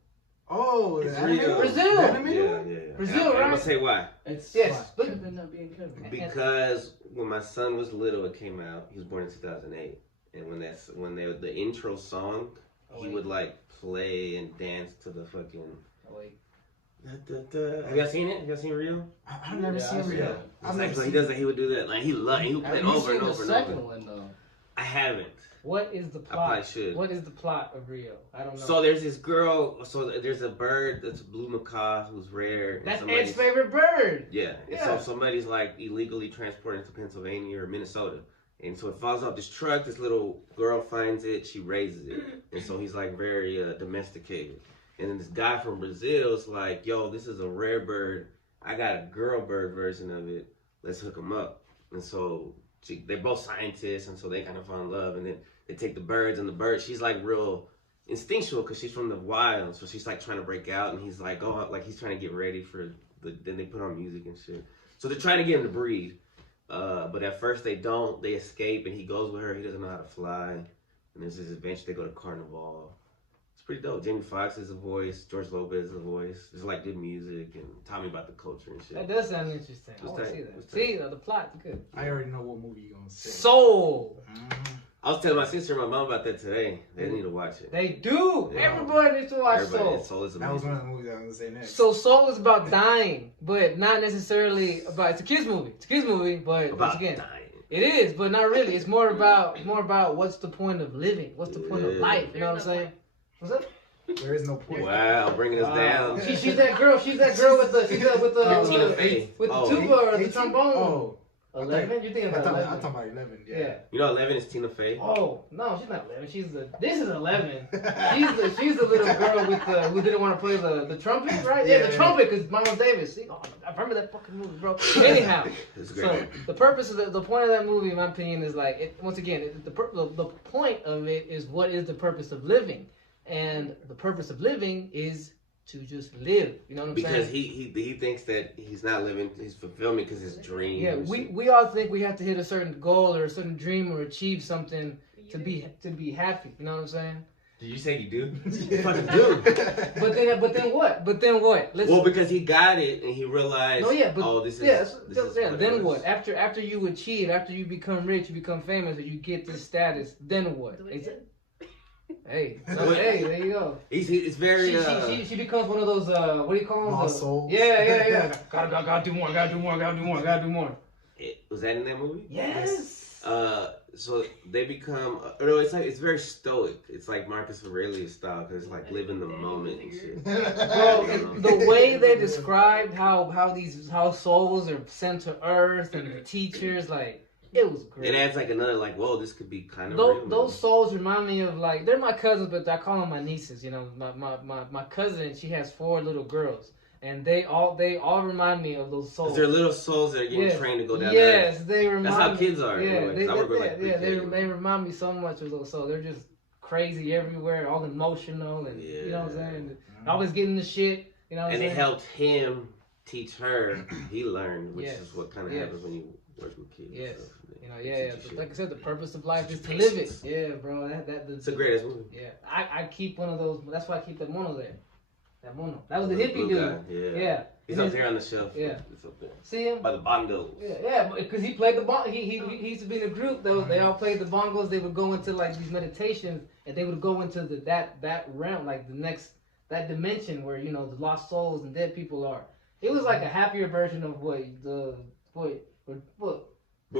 Oh, It's the animated Rio. one? Brazil. The Yeah, animated yeah, one? yeah. Brazil, And I'm right? gonna say why. It's Yes. Kevin not being Kevin. Because when my son was little, it came out. He was born in 2008, and the intro song, Oh, he wait. would like play and dance to the fucking. Oh, wait. Have y'all seen it? Have y'all seen Rio? I've never Yeah, seen I've seen Rio. it. I've It's never like, so he seen does that. He would do that. Like he would play it Have you over seen and the over and second over. one though? I haven't. What is the I probably plot? should. What is the plot of Rio? I don't know. So there's this girl. So there's a bird that's a blue macaw who's rare. and That's somebody's- Ed's favorite bird. Yeah. And Yeah. so somebody's like illegally transported to Pennsylvania or Minnesota. And so it falls off this truck. This little girl finds it. She raises it. And so he's like very domesticated. And then this guy from Brazil is like, yo, this is a rare bird. I got a girl bird version of it. Let's hook them up. And so they're both scientists. And so they kind of fall in love. And then they take the birds. And the bird, she's like real instinctual because she's from the wild. So she's like trying to break out. And he's like, oh, like he's trying to get ready for then they put on music and shit. So they're trying to get him to breed. But at first they don't. They escape, and he goes with her. He doesn't know how to fly. And there's this adventure. They go to Carnival. It's pretty dope. Jamie Foxx is a voice. George Lopez is a voice. There's like good music and tell me about the culture and shit. That does sound interesting. I What's want to that? see that. What's See, the plot. Good. I already know what movie you're gonna say. Soul. I was telling my sister and my mom about that today. They need to watch it. They do. Yeah. Everybody needs to watch Everybody, Soul. Soul is That was one amazing. of the movies I was gonna say next. So Soul is about dying, but not necessarily about. It's a kids movie. It's a kids movie, but once About again, dying. it is, but not really. It's more about what's the point of living? What's the point of Yeah. life? You know what I'm saying? What's up? There is no point. Wow, bringing us down. She's that girl. She's that girl with the Tina Fey. with the Oh. tuba or the 18? trombone. Oh, 11? You're thinking I'm about talking 11. about 11. Yeah. Yeah. You know, 11 is Tina Fey. Oh no, she's not 11. This is 11. She's the little girl with the who didn't want to play the trumpet, right? Yeah, the Yeah. trumpet because Miles Davis. See, oh, I remember that fucking movie, bro. Anyhow, It's so great. the purpose of the point of that movie, in my opinion, is like once again the point of it is what is the purpose of living, and the purpose of living is to just live. You know what I'm Because saying? he thinks that he's not living his fulfillment because his dream. Yeah, we all think we have to hit a certain goal or a certain dream or achieve something to be happy. You know what I'm saying? Did you say you do? Yeah. Fucking do. But then what? Well, because he got it and he realized. No, yeah, but oh, this is. yeah, this is yeah. it Then is. what? After you achieve, after you become rich, you become famous, or you get this status, then what? Do it again. Hey, hey, there you go. It's very. She becomes one of those what do you call them? Lost souls. Yeah. gotta do more. Was that in that movie? Yes. So they become. No, it's very stoic. It's like Marcus Aurelius style because it's like live in the moment and shit. Bro, Yeah. the way they described how souls are sent to Earth and the teachers, like it was great. It adds like another like, whoa, this could be kind of real. Those souls remind me of like they're my cousins, but I call them my nieces. You know, my cousin, she has 4 little girls, and they all remind me of those souls. They're little souls that are getting Yes. trained to go down there. Yes, they remind. That's how kids are. Yeah, Anyway, 'cause I work with, like, they remind me so much of those souls. They're just crazy everywhere, all emotional, and you know what I'm saying. Always getting the shit. You know what I'm And saying. it helped him teach her. He learned, which Yes. is what kind of Yes. happens when you work with kids. Yes. So, You know, they yeah. teach you But like I shit. said, the purpose of life Teach is you to live it. patience. Yeah, bro. It's a great ass movie. Yeah, I keep one of those. That's why I keep the mono there. That mono. That was the The hippie blue dude. guy, yeah. Yeah. He's And up there on the shelf. Yeah. It's up there. See him? By the bongos. Yeah, because he played the bong. He used to be in a group though. They all played the bongos. They would go into like these meditations, and they would go into that realm, like the next that dimension where the lost souls and dead people are. It was like a happier version of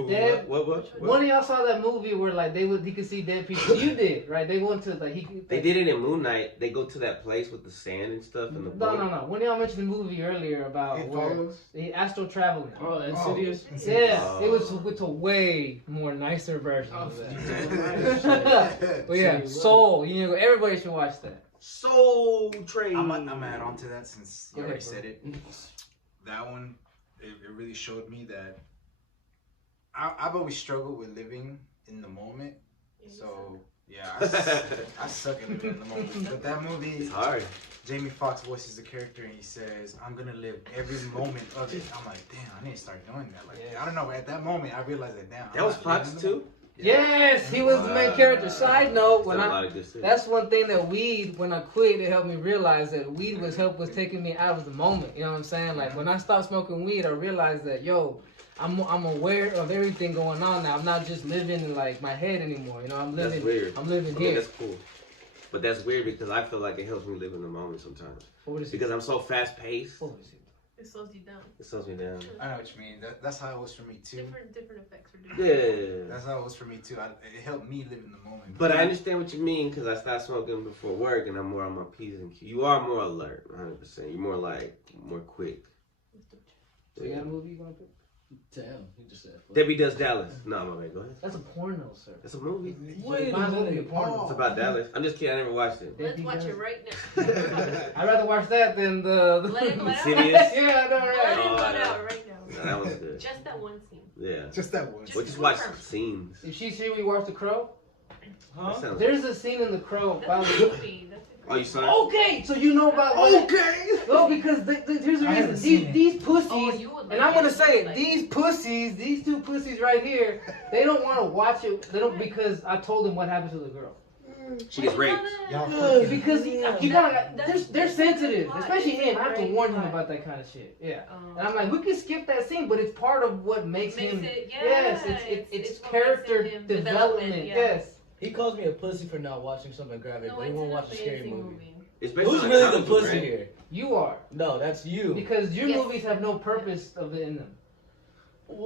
dead. What? One of y'all saw that movie where like he could see dead people. You did, right? They went to like They did it in Moon Knight. They go to that place with the sand and stuff and the boat. No. One of y'all mentioned the movie earlier about It where follows. the astral traveling. Oh, Insidious. Yeah, Oh. it was with a way more nicer version of Oh, that. But yeah, Soul. Everybody should watch that. Soul Train. I'm gonna add on to that since you Go already ahead, said it. That one, it really showed me that I've always struggled with living in the moment. So yeah, I suck at living in the moment. But that movie, It's hard. Jamie Foxx voices the character and he says, "I'm gonna live every moment of it." I'm like, damn, I need to start doing that. Like, I don't know. At that moment, I realized that damn. That was Fox too? Yes, he was the main character. Side note, Done a lot of good shit. that's one thing that weed, when I quit, it helped me realize that weed was taking me out of the moment. You know what I'm saying? Like when I stopped smoking weed, I realized that I'm aware of everything going on now. I'm not just living in like my head anymore. I'm living. That's weird. I'm living I mean, here. that's cool. But that's weird because I feel like it helps me live in the moment sometimes. What is it? Because I'm so fast paced. What is it? It slows you down. It slows me down. I know what you mean. That's how it was for me too. Different effects for different. Yeah. That's how it was for me too. It helped me live in the moment. But I understand what you mean because I stopped smoking before work and I'm more on my P's and Q's. You are more alert, 100%. You're more quick. So you got a movie you want to pick? Damn, he just said. Debbie Does Dallas. No, my man, go ahead. That's a porno, sir. That's a movie. Wait a Might as well be a minute. porno. It's about Dallas. I'm just kidding. I never watched it. Let's watch it right now. I'd rather watch that than the Let it go out. Insidious? Yeah, I know, Let right? it Oh, go no. out right now. No, that one's good. Just that one scene. Yeah. Just that one. We'll just watch scenes. If she see me watch The Crow, That sounds there's a scene in The Crow. That's a movie. That's a Oh, you saw it? Okay, so you know about No, because here's the I haven't reason. seen These pussies, Oh, you would like and I'm gonna it. say it, Like these pussies, these two pussies right here, they don't want to watch it. They don't because I told them what happened to the girl. She gets raped. Y'all Because they're sensitive, plot. especially him. I have to Great warn him plot. about that kind of shit. Yeah, and I'm like, we can skip that scene, but it's part of what makes him. it, Yes, it's what makes character him development. yeah. Yes. He calls me a pussy for not watching something graphic, No, but he it's won't an watch a scary amazing movie. It's based Who's on a really the comic book, pussy right? here? You are. No, that's you. Because your Yes. movies have no purpose of it in them.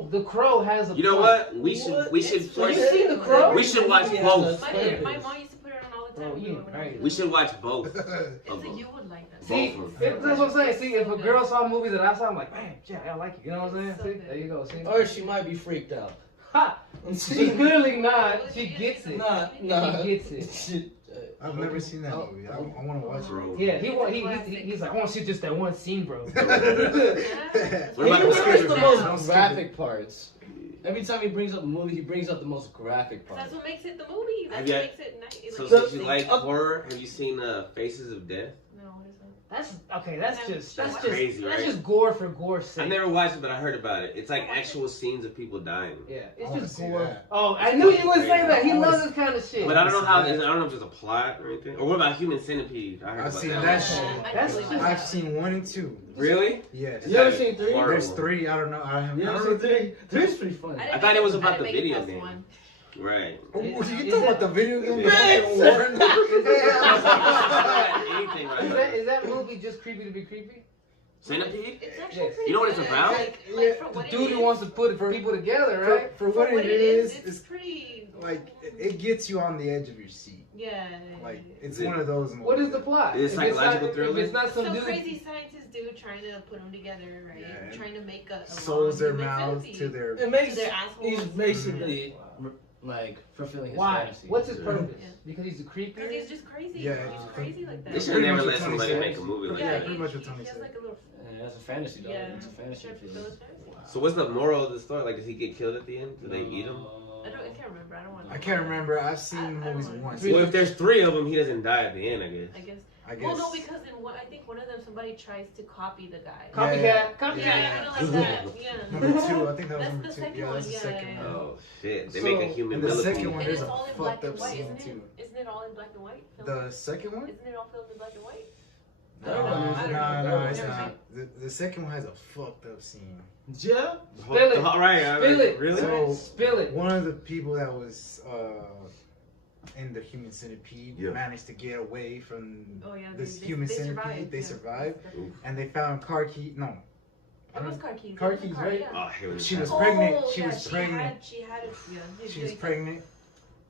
The Crow has a You know point. what? We should It's force. You seen The Crow? We should watch Yeah, both. that's My mom used to put it on all the time. Bro, you right. We should watch both. It's of a them. you would like that. See, Both of that's what I'm saying. See, if a girl saw a movie that I saw, I'm like, man, yeah, I like it. You know what I'm saying? So See, good. there you go. See, Or she might be freaked out. ha! She's clearly not. She gets it. Nah. She gets it. Shit. I've never seen that movie. I want to watch Bro. Yeah, he's like, I want to see just that one scene, bro. What He about remembers the Don't most skip graphic parts. Every time he brings up a movie, he brings up the most graphic parts. That's what makes it the movie. That's Have what you- makes it nice. So Like, since you like Oh. horror, have you seen Faces of Death? no, what is that? That's okay. That's That's crazy, that's right? just gore for gore's I sake. never watched it, but I heard about it. It's like actual scenes of people dying. Yeah, I it's wanna just see gore. that. Oh, I knew you would say that. He I wanna loves see- this kind of shit. But I don't know how. I that. don't know if there's a plot or anything. Or what about Human Centipede? I heard I've about seen that. that one. shit. That's really just- bad. I've seen 1 and 2. Really? Yes. You ever seen 3? Horrible. There's 3. I don't know. I You don't ever know. seen 3? 3's pretty funny. didn't I thought it was about I didn't the make it video past game. one. Right. Oh, you Is talking that- about the video game? Anything right now. Is that movie just creepy to be creepy? Centipede? It's actually Yes. pretty You know what it's good. about? Like Yeah, for The what it dude who is- wants to put people together, right? For what it is, it's it's pretty. like it gets you on the edge of your seat. Yeah. Like it's Is it- one of those movies. What is the plot? Is it If it's psychological not- thriller? If it's not some Some dude, crazy scientist dude trying to put them together, right? Yeah. Trying to make a Souls their human mouths centipede. to their. It makes They're assholes. he's basically like fulfilling his why? fantasy. What's his Yeah. purpose? Yeah. Because he's a creepy. Because he's just crazy. Yeah. He's crazy like that. They should Pretty never much let what Tony somebody said. make a movie like Yeah, that. pretty much what Tony he has said. like a little. Yeah, that's a fantasy dog. Yeah. It's a fantasy Trying to film. fulfill his fantasy. So what's the moral of the story? Like, does he get killed at the end? Do they eat him? I can't remember. I don't want. I can't remember. I've seen I don't movies know. once. Well, if there's 3 of them, he doesn't die at the end, I guess. I guess. I guess. Well, no, because in one, I think one of them somebody tries to copy the guy. Copycat. Yeah. Copycat. Yeah, kind of like that. Yeah. Number 2, I think that was That's number the 2. second Yeah, that's the one, second yeah, one. yeah. Oh shit! They So- make a human and the millipede. second one, And there's it's a all in black fucked up and white, scene isn't too. it? Isn't it all in black and white? The second one? Isn't it all filmed in black and white? Third one is No, it's Never not. The second one has a fucked up scene. Yeah. Spill it. All right, Spill it. really? So Spill it. one of the people that was in the human centipede Yeah. managed to get away from Oh yeah, this they human survived. centipede. They Yeah. survived, Oof. and they found car key. No, It was car keys. Car It was a keys, car, right? yeah. Oh, I hate when She it was happens. pregnant. She yeah, was pregnant. She had it. Yeah, She was pregnant.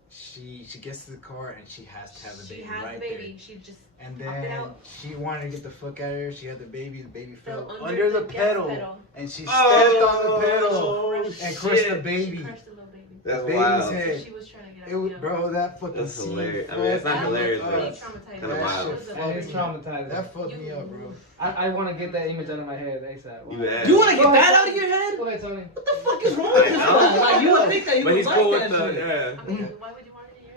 She gets to the car and she has to have the She baby had right the baby. there. She just And popped it then out. she wanted to get the fuck out of here. She had the baby. The baby fell Fell under the gas pedal, and she stepped on the pedal Oh, and crushed the shit. baby. She crushed the little baby. That's The baby's wild. head. So she was trying to get out. It was, yeah. bro, that fucking That's scene. hilarious. I mean, it's not fucked hilarious, me but up. It's traumatizing. kinda That wild. shit was a- That is fucked me- traumatizing. That fucked me up, bro. I want to get that image out of my head ASAP. You had You it. want to get that out of your head? Go ahead, Tony. What the fuck is wrong with this I guy? know. Like, you would think that he But would he's like cool with that the, shit. yeah. I mean, why would you want it in your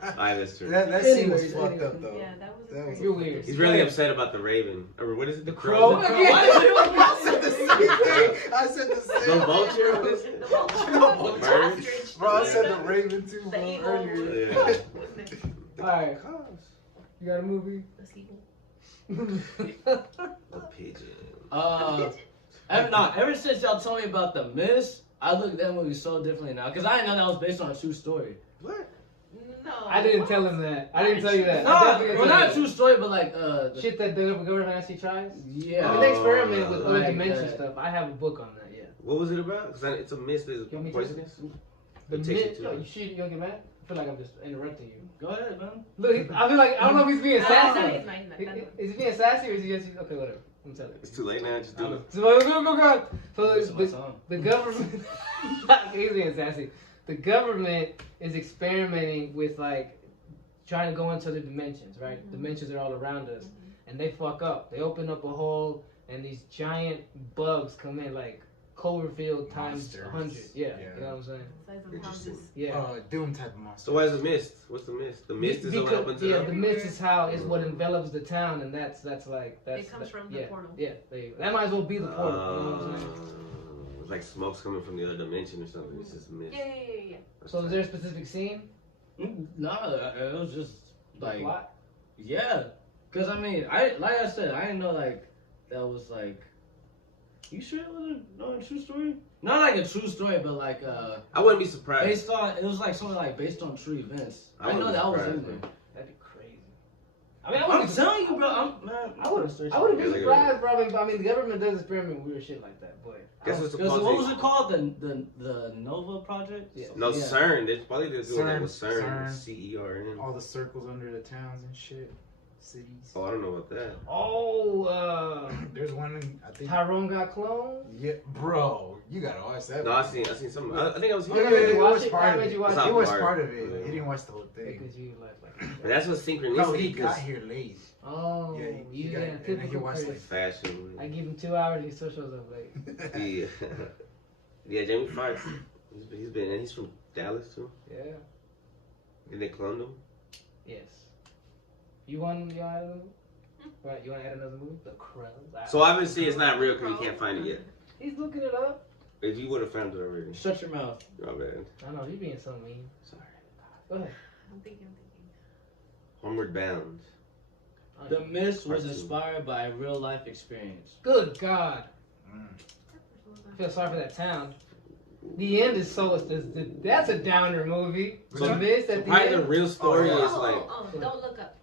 head? Alright, that's true. That scene was Anyways, fucked anyway. up, though. Yeah, that was. That was You're weird. He's really upset about the raven. Or what is it? The crow? Why is I said the same thing. I said the The same vulture? What is The it? vulture. Bird? Ostrich. Bro, I said the raven too, The bro, eagle. earlier. Yeah. What's next? Alright. You got a movie? The seagull. A pigeon. Ever since y'all told me about The Mist, I look at that movie so differently now. Because I didn't know that was based on a true story. What? No. I didn't tell him that. I didn't tell you that. I No, definitely didn't well, tell not a you true story, but like, that. Shit that the government actually tries. yeah. I mean, they experiment with other like dimension that. stuff. I have a book on that, yeah. What was it about? Because it's a mist that's You want me to- poisonous. The It takes you myth, to yo, it. you shoot, you don't get mad? I feel like I'm just interrupting you. Go ahead, man. Look, I feel like, I don't know if he's being No, sassy. he's not, he's not. Is he being sassy or is he just, okay, whatever. I'm telling you. It's too late now. Just do it. So, go. So Listen to my the, song. the government, he's being sassy. The government is experimenting with like trying to go into the dimensions, right? Mhm. Dimensions are all around us, and they fuck up. They open up a hole, and these giant bugs come in like Cloverfield times Monsters. 100. Yeah, Yeah. you know what I'm saying? Size of Interesting. houses. Yeah. Doom type of monster. So why is the mist? What's the mist? The mist is what opens it yeah, up. the mist is how is what envelops the town, and that's like that's It comes from the yeah, portal. Yeah, there you go. That might as well be the portal. You know what I'm saying? It's like smoke's coming from the other dimension or something. It's just mist. Yeah. So is there a specific scene? No, it was just like, Plot? yeah. Because I mean, like I said, I didn't know like that was like. You sure it wasn't a true story? Not like a true story, but like I wouldn't be surprised. based on. It was like something like based on true events. I I didn't know wouldn't that be was in surprised, there. That'd be crazy. I mean, I'm telling you, bro. I would be surprised, bro. I mean, the government does experiment with weird shit like that, but Guess what's What supposed was to it called? The Nova Project? Yeah. No, Yeah. CERN. They're probably just doing that with CERN. CERN. CERN. All the circles under the towns and shit. Cities. Oh, I don't know about that. There's one in, I think. Tyrone got cloned. Yeah, bro, you gotta watch that. No, I movie. seen some. I think I was Yeah, here. Did you it watch was it? part Why of made it. you watch it? He was Part. part of it. Yeah. He didn't watch the whole thing. Because you like And that's what No, synchronicity he got is. here late. oh, Yeah, he you got- yeah, and then he typical watched Chris. Fashion. I give him 2 hours, he still shows up late. Yeah. Yeah, Jamie Foxx. He's been, and he's from Dallas too. Yeah. And they cloned him. Yes. You want to add another movie? Right, you want to add another movie? The Crow. So obviously it's not real because you can't find it yet. He's looking it up. If you would have found it already. Shut your mouth. Oh man. I know, you're being so mean. Sorry. Go ahead. I'm thinking. Homeward Bound. The Mist was Part two. inspired by a real life experience. Good God. Mm. I feel sorry for that town. The end is so. That's a downer movie. So- The Mist at the Probably the end. real story Oh, is like, Don't look up.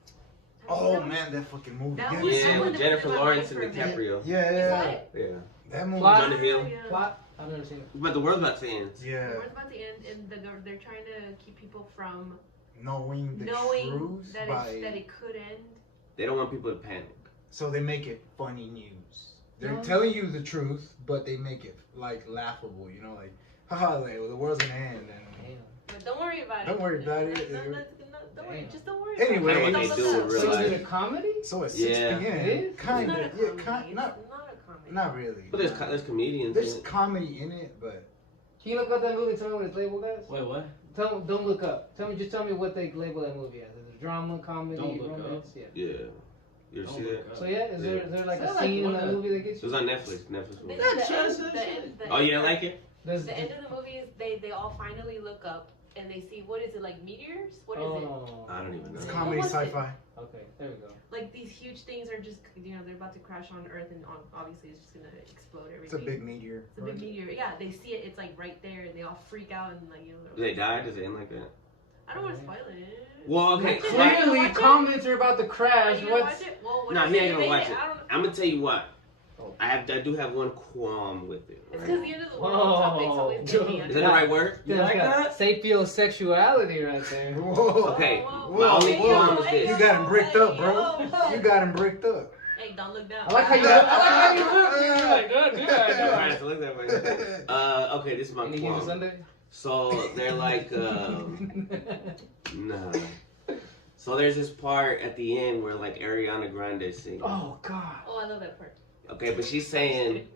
Oh man, that fucking movie. That Yeah, was- yeah, that with one Jennifer in my Lawrence and mind for a minute. DiCaprio. yeah, Is yeah. that it? Yeah. That movie. Plot? John DeVille. Yeah. Plot? I've never seen it. But the world's about to end. Yeah, The world's about to end, and they're trying to keep people from knowing the knowing truth that by. it could end. They don't want people to panic. So they make it funny news. They're No. telling you the truth, but they make it like laughable. You know, like haha, like, well, the world's gonna end. And Damn. But don't worry about it. Don't worry about it. Don't worry. Damn. Just don't worry. Anyway, about it. Kinda Don't what they look do up. in real So is life. it a comedy? so at Yeah. 6 p.m. It is? Kind It's of, not a yeah, comedy. not It's not a comedy. not really. But there's comedians. There's in it. comedy in it, but Can you look up that movie and tell me what it's labeled as? Wait, what? Don't look up. Just tell me what they label that movie as. Is it drama, comedy, Don't look romance? Yeah. Yeah. You ever Don't see look that? up. So yeah, is there like Is a that scene like in one that of- movie that gets It was you? on Netflix. Netflix movie. The end Oh, you didn't like it? There's, the end of the movie is they all finally look up and they see, what is it, like meteors? What is Oh. I don't even know. It's comedy, What was it? sci-fi. Okay, there we go. it? Like these huge things are just, they're about to crash on Earth, and obviously it's just gonna explode everything. It's a big meteor. It's a big meteor. Yeah, they see it. It's like right there, and they all freak out and like Do they die? Does it end like that? I don't want to spoil it. Well, okay. Watch it. Like, Clearly, Clearly, comments are about to Are crash. you gonna What's watch it? Well, no, he ain't gonna watch it. I don't know. I'm gonna tell you what. Oh. I do have one qualm with it. It's Right? because the end of the world topics always get me. Is that the right word? You like that? Sapiosexuality right there. Whoa. Okay. Whoa, My only hey, qualm yo, is hey, this. You got him bricked up, bro. yo. You got him bricked up. Hey, don't look down. I like how you look. You're like, good, I'm good. trying to look that way. Okay, this is my Any given qualm. Sunday? So they're like, nah. So there's this part at the end where like Ariana Grande sings. Oh God. Oh, I love that part. Okay, but she's saying,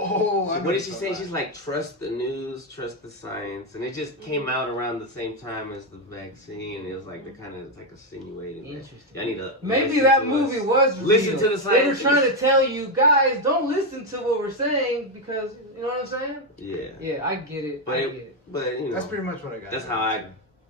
Oh, I know what did she so say? much. She's like, trust the news, trust the science, and it just came out around the same time as the vaccine. It was like they're kind of like insinuating. That. Interesting. Y'all need to Maybe listen that to movie us. was Listen real. to the They were scientists. trying to tell you guys, don't listen to what we're saying because you know what I'm saying? Yeah, Yeah, I get it. But I it- get it. but you know, That's pretty much what I got. that's how I.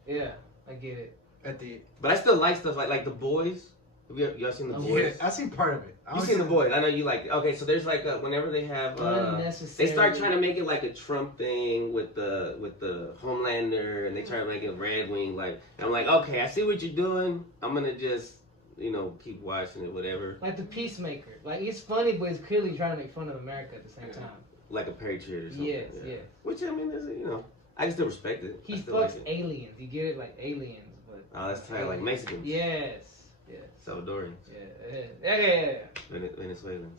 Yeah, I get it. At the But I still like stuff like The Boys. Have y'all seen The Oh, Boys? yeah, I seen part of it. I You only seen The Boys? I know you like it. Okay, so there's like whenever they have they Unnecessary. start trying to make it like a Trump thing with the Homelander, and they try to make it Red Wing. Like, and I'm like, okay, I see what you're doing. I'm gonna just keep watching it, whatever. Like the Peacemaker. Like it's funny, but it's clearly trying to make fun of America at the same time. Like a Patriot or something. Yes, yeah. yes. Which I mean, is I can still respect it. He I still fucks like it. aliens. You get it, like aliens, but Oh, that's tight. Like Mexicans. yes, yes, Salvadorians. yeah. Venezuelans.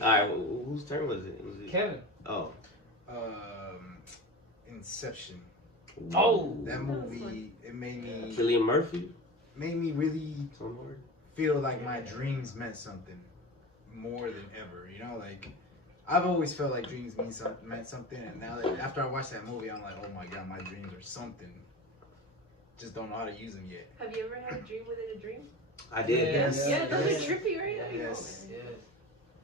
Alright, whose turn was it? Was it? Kevin. Oh. Inception. Oh. That was movie, fun. it made Cillian Murphy. me really Tom Hardy. feel like my dreams meant something more than ever. You know, like I've always felt like dreams meant something, and now that after I watched that movie, I'm like, oh my god, my dreams are something. Just don't know how to use them yet. Have you ever had a dream within a dream? I did. Yes. Yeah, those yes. are trippy, right? I know, Yes. man. Yes.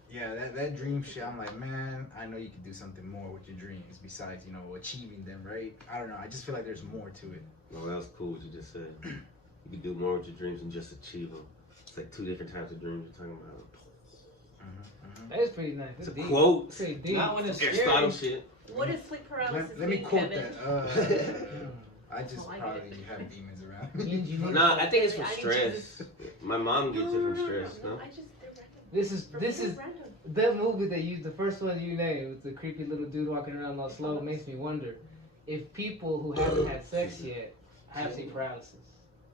Yeah, that dream shit. I'm like, man, I know you can do something more with your dreams besides achieving them, right? I don't know. I just feel like there's more to it. Well, that was cool what you just said. You can do more with your dreams than just achieve them. It's like two different types of dreams you're talking about. That is pretty nice. It's a deep. quote. Pretty deep. Not when it's Aristotle scary. shit. What is sleep paralysis? Let me mean, quote Kevin? that. I just Oh, I probably get it. have demons around Means you me. need- Nah, I think it's I from need stress. My mom gets it from stress, no? I just, they're random. This is For this me, is they're random. that movie that the first one you named with the creepy little dude walking around all slow makes me wonder if people who haven't had sex yet have sleep paralysis.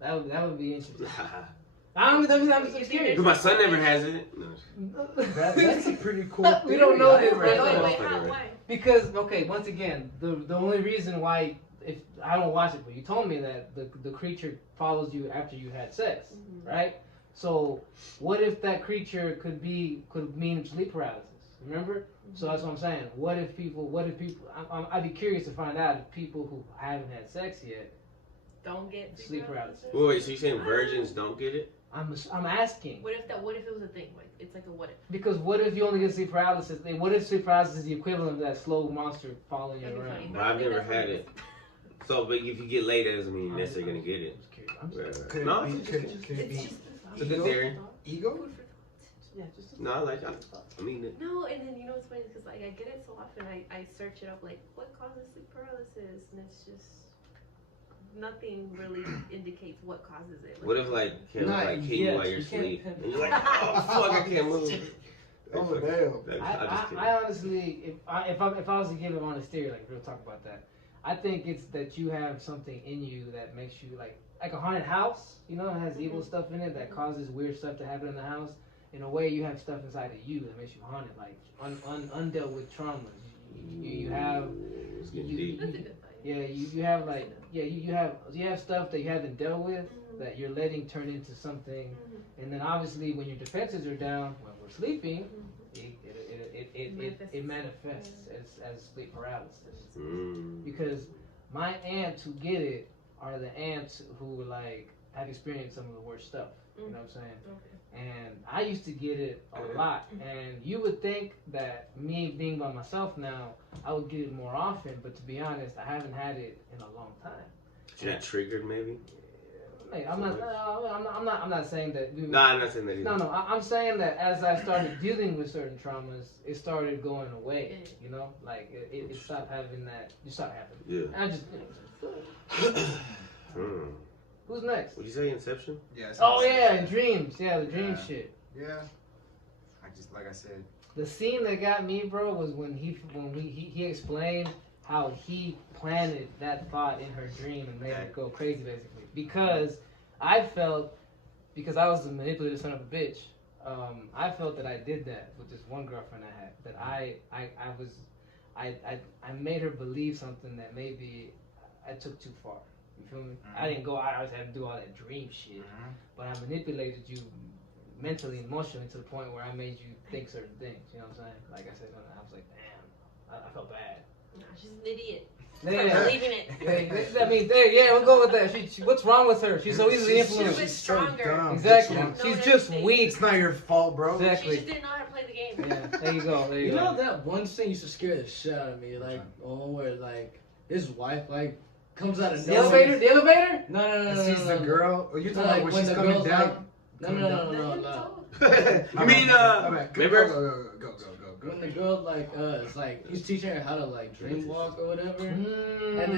That would be interesting. I'm just curious. My son never has it. No. That's a pretty cool. We don't know theory. this, I right? never Wait, heard wait, of how, that. why? Because once again, the only reason why if I don't watch it, but you told me that the creature follows you after you had sex, right? So what if that creature could mean sleep paralysis? Remember? So that's what I'm saying. What if people? I'd be curious to find out if people who haven't had sex yet Don't get sleep paralysis. Wait, so you're saying virgins don't get it? I'm asking What if it was a thing? Like it's like a what if? because what if you only get sleep paralysis? What if sleep paralysis is the equivalent of that slow monster following you That'd be around? funny. But I've I think never that's what had it. So, but if you get laid, that doesn't mean you're necessarily gonna get it. I'm just curious. Could No, it be? it's Could it It's be just It's a good theory. ego? Yeah, just No, I mean it. no, and then you know what's funny because like I get it so often. I search it up like what causes sleep paralysis, and it's just nothing really indicates what causes it. What if like can Not like hit yet. you while you're You can't asleep, pin- and you're like, oh fuck, I can't move. Oh, Fuck. damn. I'm just kidding. I honestly, if I was to give an honest theory, like real talk about that, I think it's that you have something in you that makes you like a haunted house. You know, it has evil stuff in it that causes weird stuff to happen in the house. In a way, you have stuff inside of you that makes you haunted, like undealt with traumas. You have. It's getting You- deep. That's a good thing. Yeah, you have like you have stuff that you haven't dealt with that you're letting turn into something, and then obviously when your defenses are down when we're sleeping, it manifests as sleep paralysis. Because my aunts who get it are the aunts who like have experienced some of the worst stuff. You know what I'm saying? Okay. And I used to get it a lot. And you would think that me being by myself now, I would get it more often. But to be honest, I haven't had it in a long time. You got triggered, maybe? Hey, I'm not saying that. No, I'm not saying that either. No, I'm saying that as I started dealing with certain traumas, it started going away. You know, like it stopped having that. You stopped having. Yeah. I just. Who's next? Would you say Inception? Yeah. Oh yeah, and dreams. Yeah, the dream Yeah. shit. Yeah. I just like I said. The scene that got me, bro, was when he explained how he planted that thought in her dream and made her go crazy, basically. Because I felt, because I was a manipulative son of a bitch, I felt that I did that with this one girlfriend I had. That I made her believe something that maybe I took too far. You feel me? I didn't go out. I just had to do all that dream shit. But I manipulated you mentally and emotionally to the point where I made you think certain things. You know what I'm saying? Like I said, I was like, damn, I felt bad. No, she's an idiot. Yeah. Believing it. I mean, yeah, we'll go with that. She, what's wrong with her? She's so easily She's influenced. been stronger. Dumb. Exactly. Dumb. She's No, just everything. weak. It's not your fault, bro. She Exactly. just didn't know how to play the game. Yeah, there you go. There you, You go. know that one scene used to scare the shit out of me, like where like his wife like comes out of The nowhere. elevator? The elevator? No. And sees the girl. Oh, you're talking Like, about when when she's the coming girl's down. No. You mean, remember? Go. When the girl like it's like he's teaching her how to like dream walk or whatever. And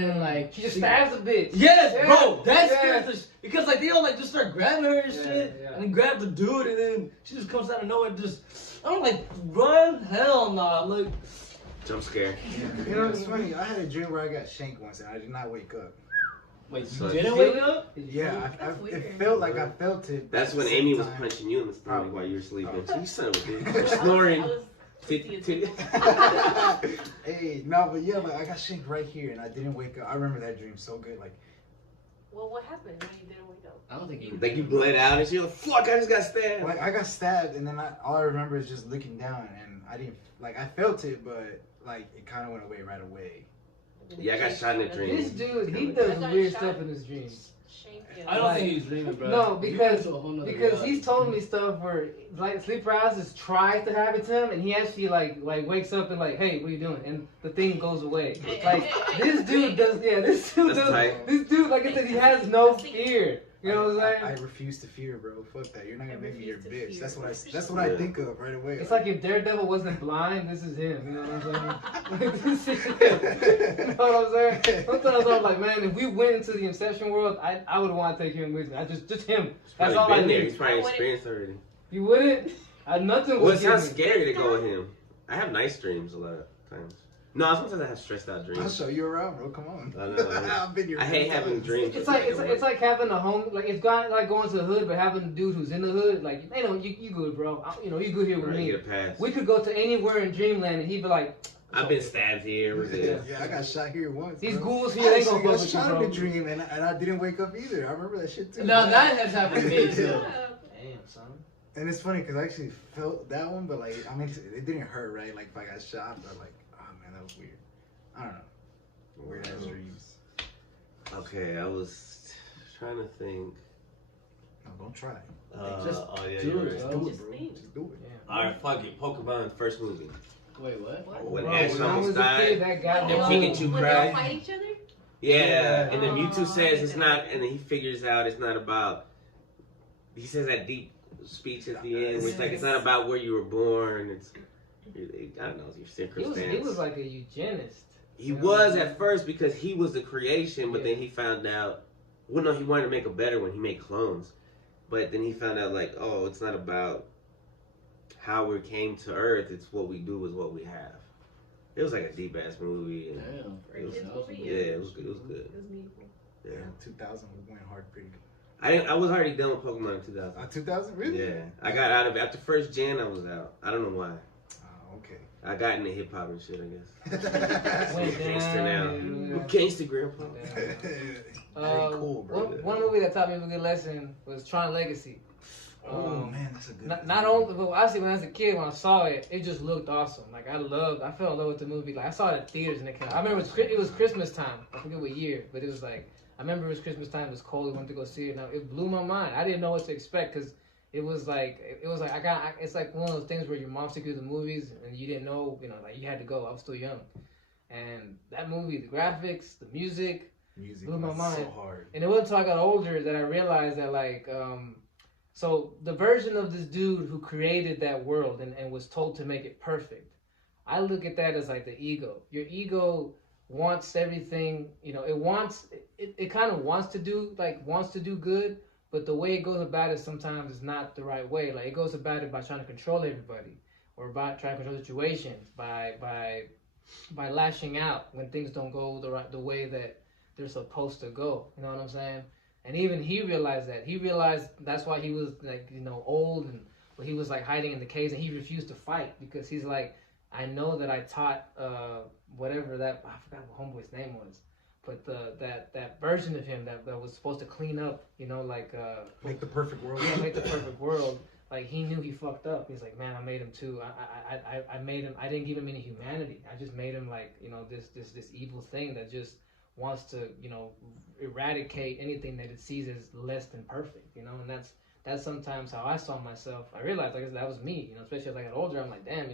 then, like, she just she- stabs a bitch. Yes, Yeah, bro, that yeah. scares the because like they all like just start grabbing her and Yeah, shit, yeah. and then grab the dude, and then she just comes out of nowhere and just I'm like, run, hell nah, look. Jump scare. You know, it's funny. I had a dream where I got shanked once and I did not wake up. Wait, So- you didn't wake up? Yeah, That's it weird. felt like I felt it. That's at when the same Amy was time. punching you in the stomach while you were sleeping. Oh. You son of a bitch. You're snoring. I was Hey, no, but yeah, like I got shanked right here and I didn't wake up. I remember that dream so good. Like, Well, what happened when you didn't wake up? I don't think you. Like you bled out and you're like, fuck, I just got stabbed. I got stabbed and then all I remember is just looking down and I didn't like I felt it, but like it kind of went away right away. Yeah, I got shot in a dream. This dude, he I does got weird shot. stuff in his dreams. Shame you. I don't Like- think he's dreaming, bro. No, You because- went to a whole nother Because reality. he's told me stuff where like sleep paralysis tries to happen to him, and he actually like wakes up and like, hey, what are you doing? And the thing goes away. Like this dude does, yeah, this dude That's does. tight. This dude, like I said, he has no fear. You know what I'm I saying? refuse to fear, bro. Fuck that. You're not gonna I make me your refuse to bitch. fear. That's what I think of right away. It's like if Daredevil wasn't blind, this is him. You know what I'm saying? Like, this is him. You know what I'm saying? Sometimes I'm like, man, if we went into the Inception world, I would want to take him with me. Just him. That's Probably all I been there. need. He's probably experienced already. You wouldn't? Nothing Well, would it get sounds me. scary to go with him. I have nice dreams a lot of times. No, sometimes I have stressed out I'll dreams. show you around, bro. Come on. I know. I've been your I hate friend. having dreams. It's like having a home, like it's got like going to the hood, but having a dude who's in the hood, like, hey, no, you good, bro. You know, you good here with Right, me. get a pass. We could go to anywhere in Dreamland, and he'd be like, I've been stabbed here. We're good. Yeah, I got shot here once. these bro. ghouls here ain't I gonna got fuck with you, shot in bro. a dream and I didn't wake up either. I remember that shit too. No, that has happened to me too. Damn, son. And it's funny because I actually felt that one, but like, I mean, it didn't hurt, right? Like if I got shot, but like, oh man, that was weird. I don't know. Weird ass dreams. Okay, I was trying to think. No, don't try. Just oh yeah, do you're it, right. bro. Do it, Just bro. think. Just do it. Yeah. All right, fuck it. Pokemon first movie. Wait, what? What? When Bro, Ash when I almost was a kid, died. that got And me. Pikachu When they all cried. fight each other? Yeah, and then Mewtwo Oh, says it's okay. not, and then he figures out it's not about. He says that deep speech at the end, where it's like it's not about where you were born. It's I don't know, it's your circumstance. He was like a eugenist. He was at first because he was the creation, but then he found out. Well, no, he wanted to make a better one. He made clones, but then he found out like, oh, it's not about how we came to Earth. It's what we do is what we have. It was like a deep ass movie. And Damn. it was, Kids movie, yeah, it was good. It was good. It was meaningful. Yeah. 2000 we went hard pretty good. I was already done with Pokemon in 2000. 2000 really? Yeah, I got out of it after first gen. I was out. I don't know why. Oh, okay. I got into hip hop and shit. I guess. Went Gangster now. down. I'm gangster, grandpa. Very cool, bro. One movie that taught me a good lesson was Tron Legacy. Oh man, that's a good. Not only, but obviously when I was a kid, when I saw it, it just looked awesome. Like I fell in love with the movie. Like I saw it in theaters and it came. I remember it was Christmas time. I forget what year, but it was like I remember it was Christmas time. It was cold. We went to go see it. Now it blew my mind. I didn't know what to expect because it's like it's like one of those things where your mom took you to the movies and you didn't know, like you had to go. I was still young, and that movie, the graphics, the music blew my mind. So hard. And it wasn't until I got older that I realized that so the version of this dude who created that world and was told to make it perfect, I look at that as like the ego. Your ego wants everything, it kind of wants to do good, but the way it goes about it sometimes is not the right way. Like it goes about it by trying to control everybody, or by trying to control situations, by lashing out when things don't go the way that they're supposed to go. You know what I'm saying? And even he realized that. He realized that's why he was old, and he was like hiding in the caves, and he refused to fight because he's like, I know that I taught whatever that, I forgot what homeboy's name was, but that version of him that was supposed to clean up, make the perfect world. Yeah, make the perfect world. Like he knew he fucked up. He's like, man, I made him too. I made him. I didn't give him any humanity. I just made him like this evil thing that just wants to eradicate anything that it sees as less than perfect. And that's sometimes how I saw myself. I realized that was me. Especially as I got older, I'm like, damn,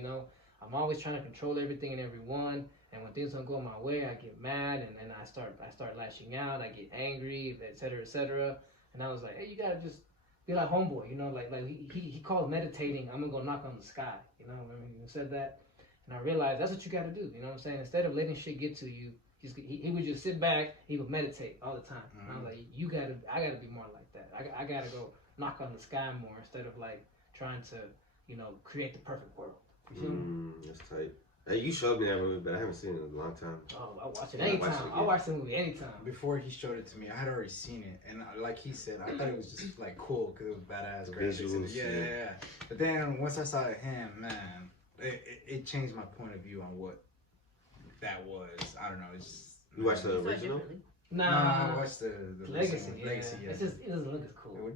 I'm always trying to control everything and everyone. And when things don't go my way, I get mad and I start lashing out. I get angry, et cetera. And I was like, hey, you gotta just be like homeboy, he called meditating, I'm gonna go knock on the sky. Remember he said that? And I realized that's what you gotta do. You know what I'm saying? Instead of letting shit get to you, he would just sit back, he would meditate all the time. And I was like, I gotta be more like that. I gotta go knock on the sky more instead of like trying to, create the perfect world. You feel me? That's tight. Hey, you showed me that movie, but I haven't seen it in a long time. Oh, I watch it anytime. I watch the movie anytime. Before he showed it to me, I had already seen it, and like he said, I thought it was just like cool because it was badass graphics. Yeah. But then once I saw him, man, it changed my point of view on what that was. I don't know. It's just, you watched the original? Nah, I watched the Legacy. Yeah. Legacy. Yeah. It doesn't look as cool.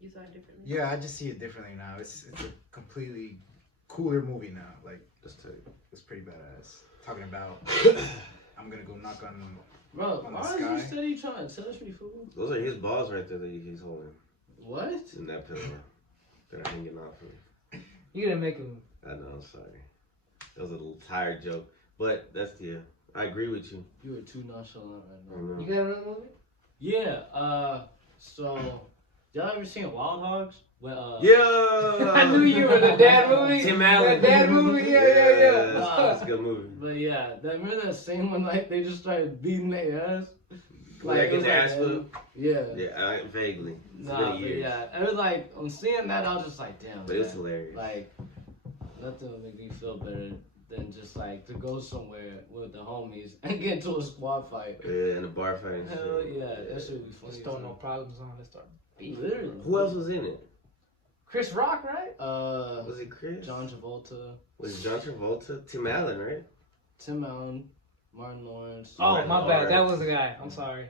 You saw it differently. Yeah, I just see it differently now. It's a completely cooler movie now. Like that's tight. It's pretty badass. Talking about, I'm gonna go knock on. Bro, on why the is sky. you steady trying to touch me, fool? Those are his balls right there that he's holding. What? In that pillow that are hanging off of him. You gonna make him. I know, I'm sorry. That was a little tired joke. But that's I agree with you. You were too nonchalant right I now. know. You got another movie? Yeah, so, y'all ever seen Wild Hogs? Yeah! I knew you were the dad movie. Tim Allen. The dad movie, yeah. That's a good movie. But yeah, remember that scene when like they just started beating their ass? Like it was his ass whip? Yeah. Yeah, vaguely. It's Nah, been a but year. yeah, it was like, on seeing that, I was just like, damn. But it's man. hilarious. Like, nothing would make me feel better than just like to go somewhere with the homies and get into a squad fight. Yeah, in a bar fight and Hell shit. yeah, that should be funny. Just throw no problems on. Let's start beefing. Literally. Who else was in it? Chris Rock, right? Was it Chris? John Travolta. Was it John Travolta? Tim Allen, right? Tim Allen, Martin Lawrence. Oh, Martin my bad. That Lawrence. was the guy. I'm sorry.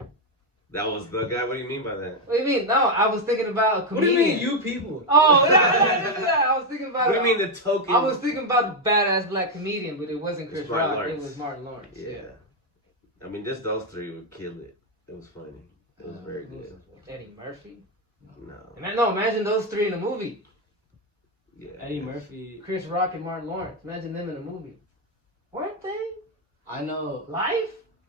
That was the guy? What do you mean by that? What do you mean? No, I was thinking about a What do comedian. you mean, you people? Oh, no, I was thinking about. What do you mean the token? I was thinking about the badass black comedian, but it wasn't Chris It's Martin Rock. Lawrence. It was Martin Lawrence. Yeah. I mean, just those three would kill it. It was funny. It was very good. Eddie Murphy. No. Imagine those three in a movie. Yeah. Eddie Murphy. Chris Rock and Martin Lawrence. Imagine them in a movie. Weren't they? I know. Life?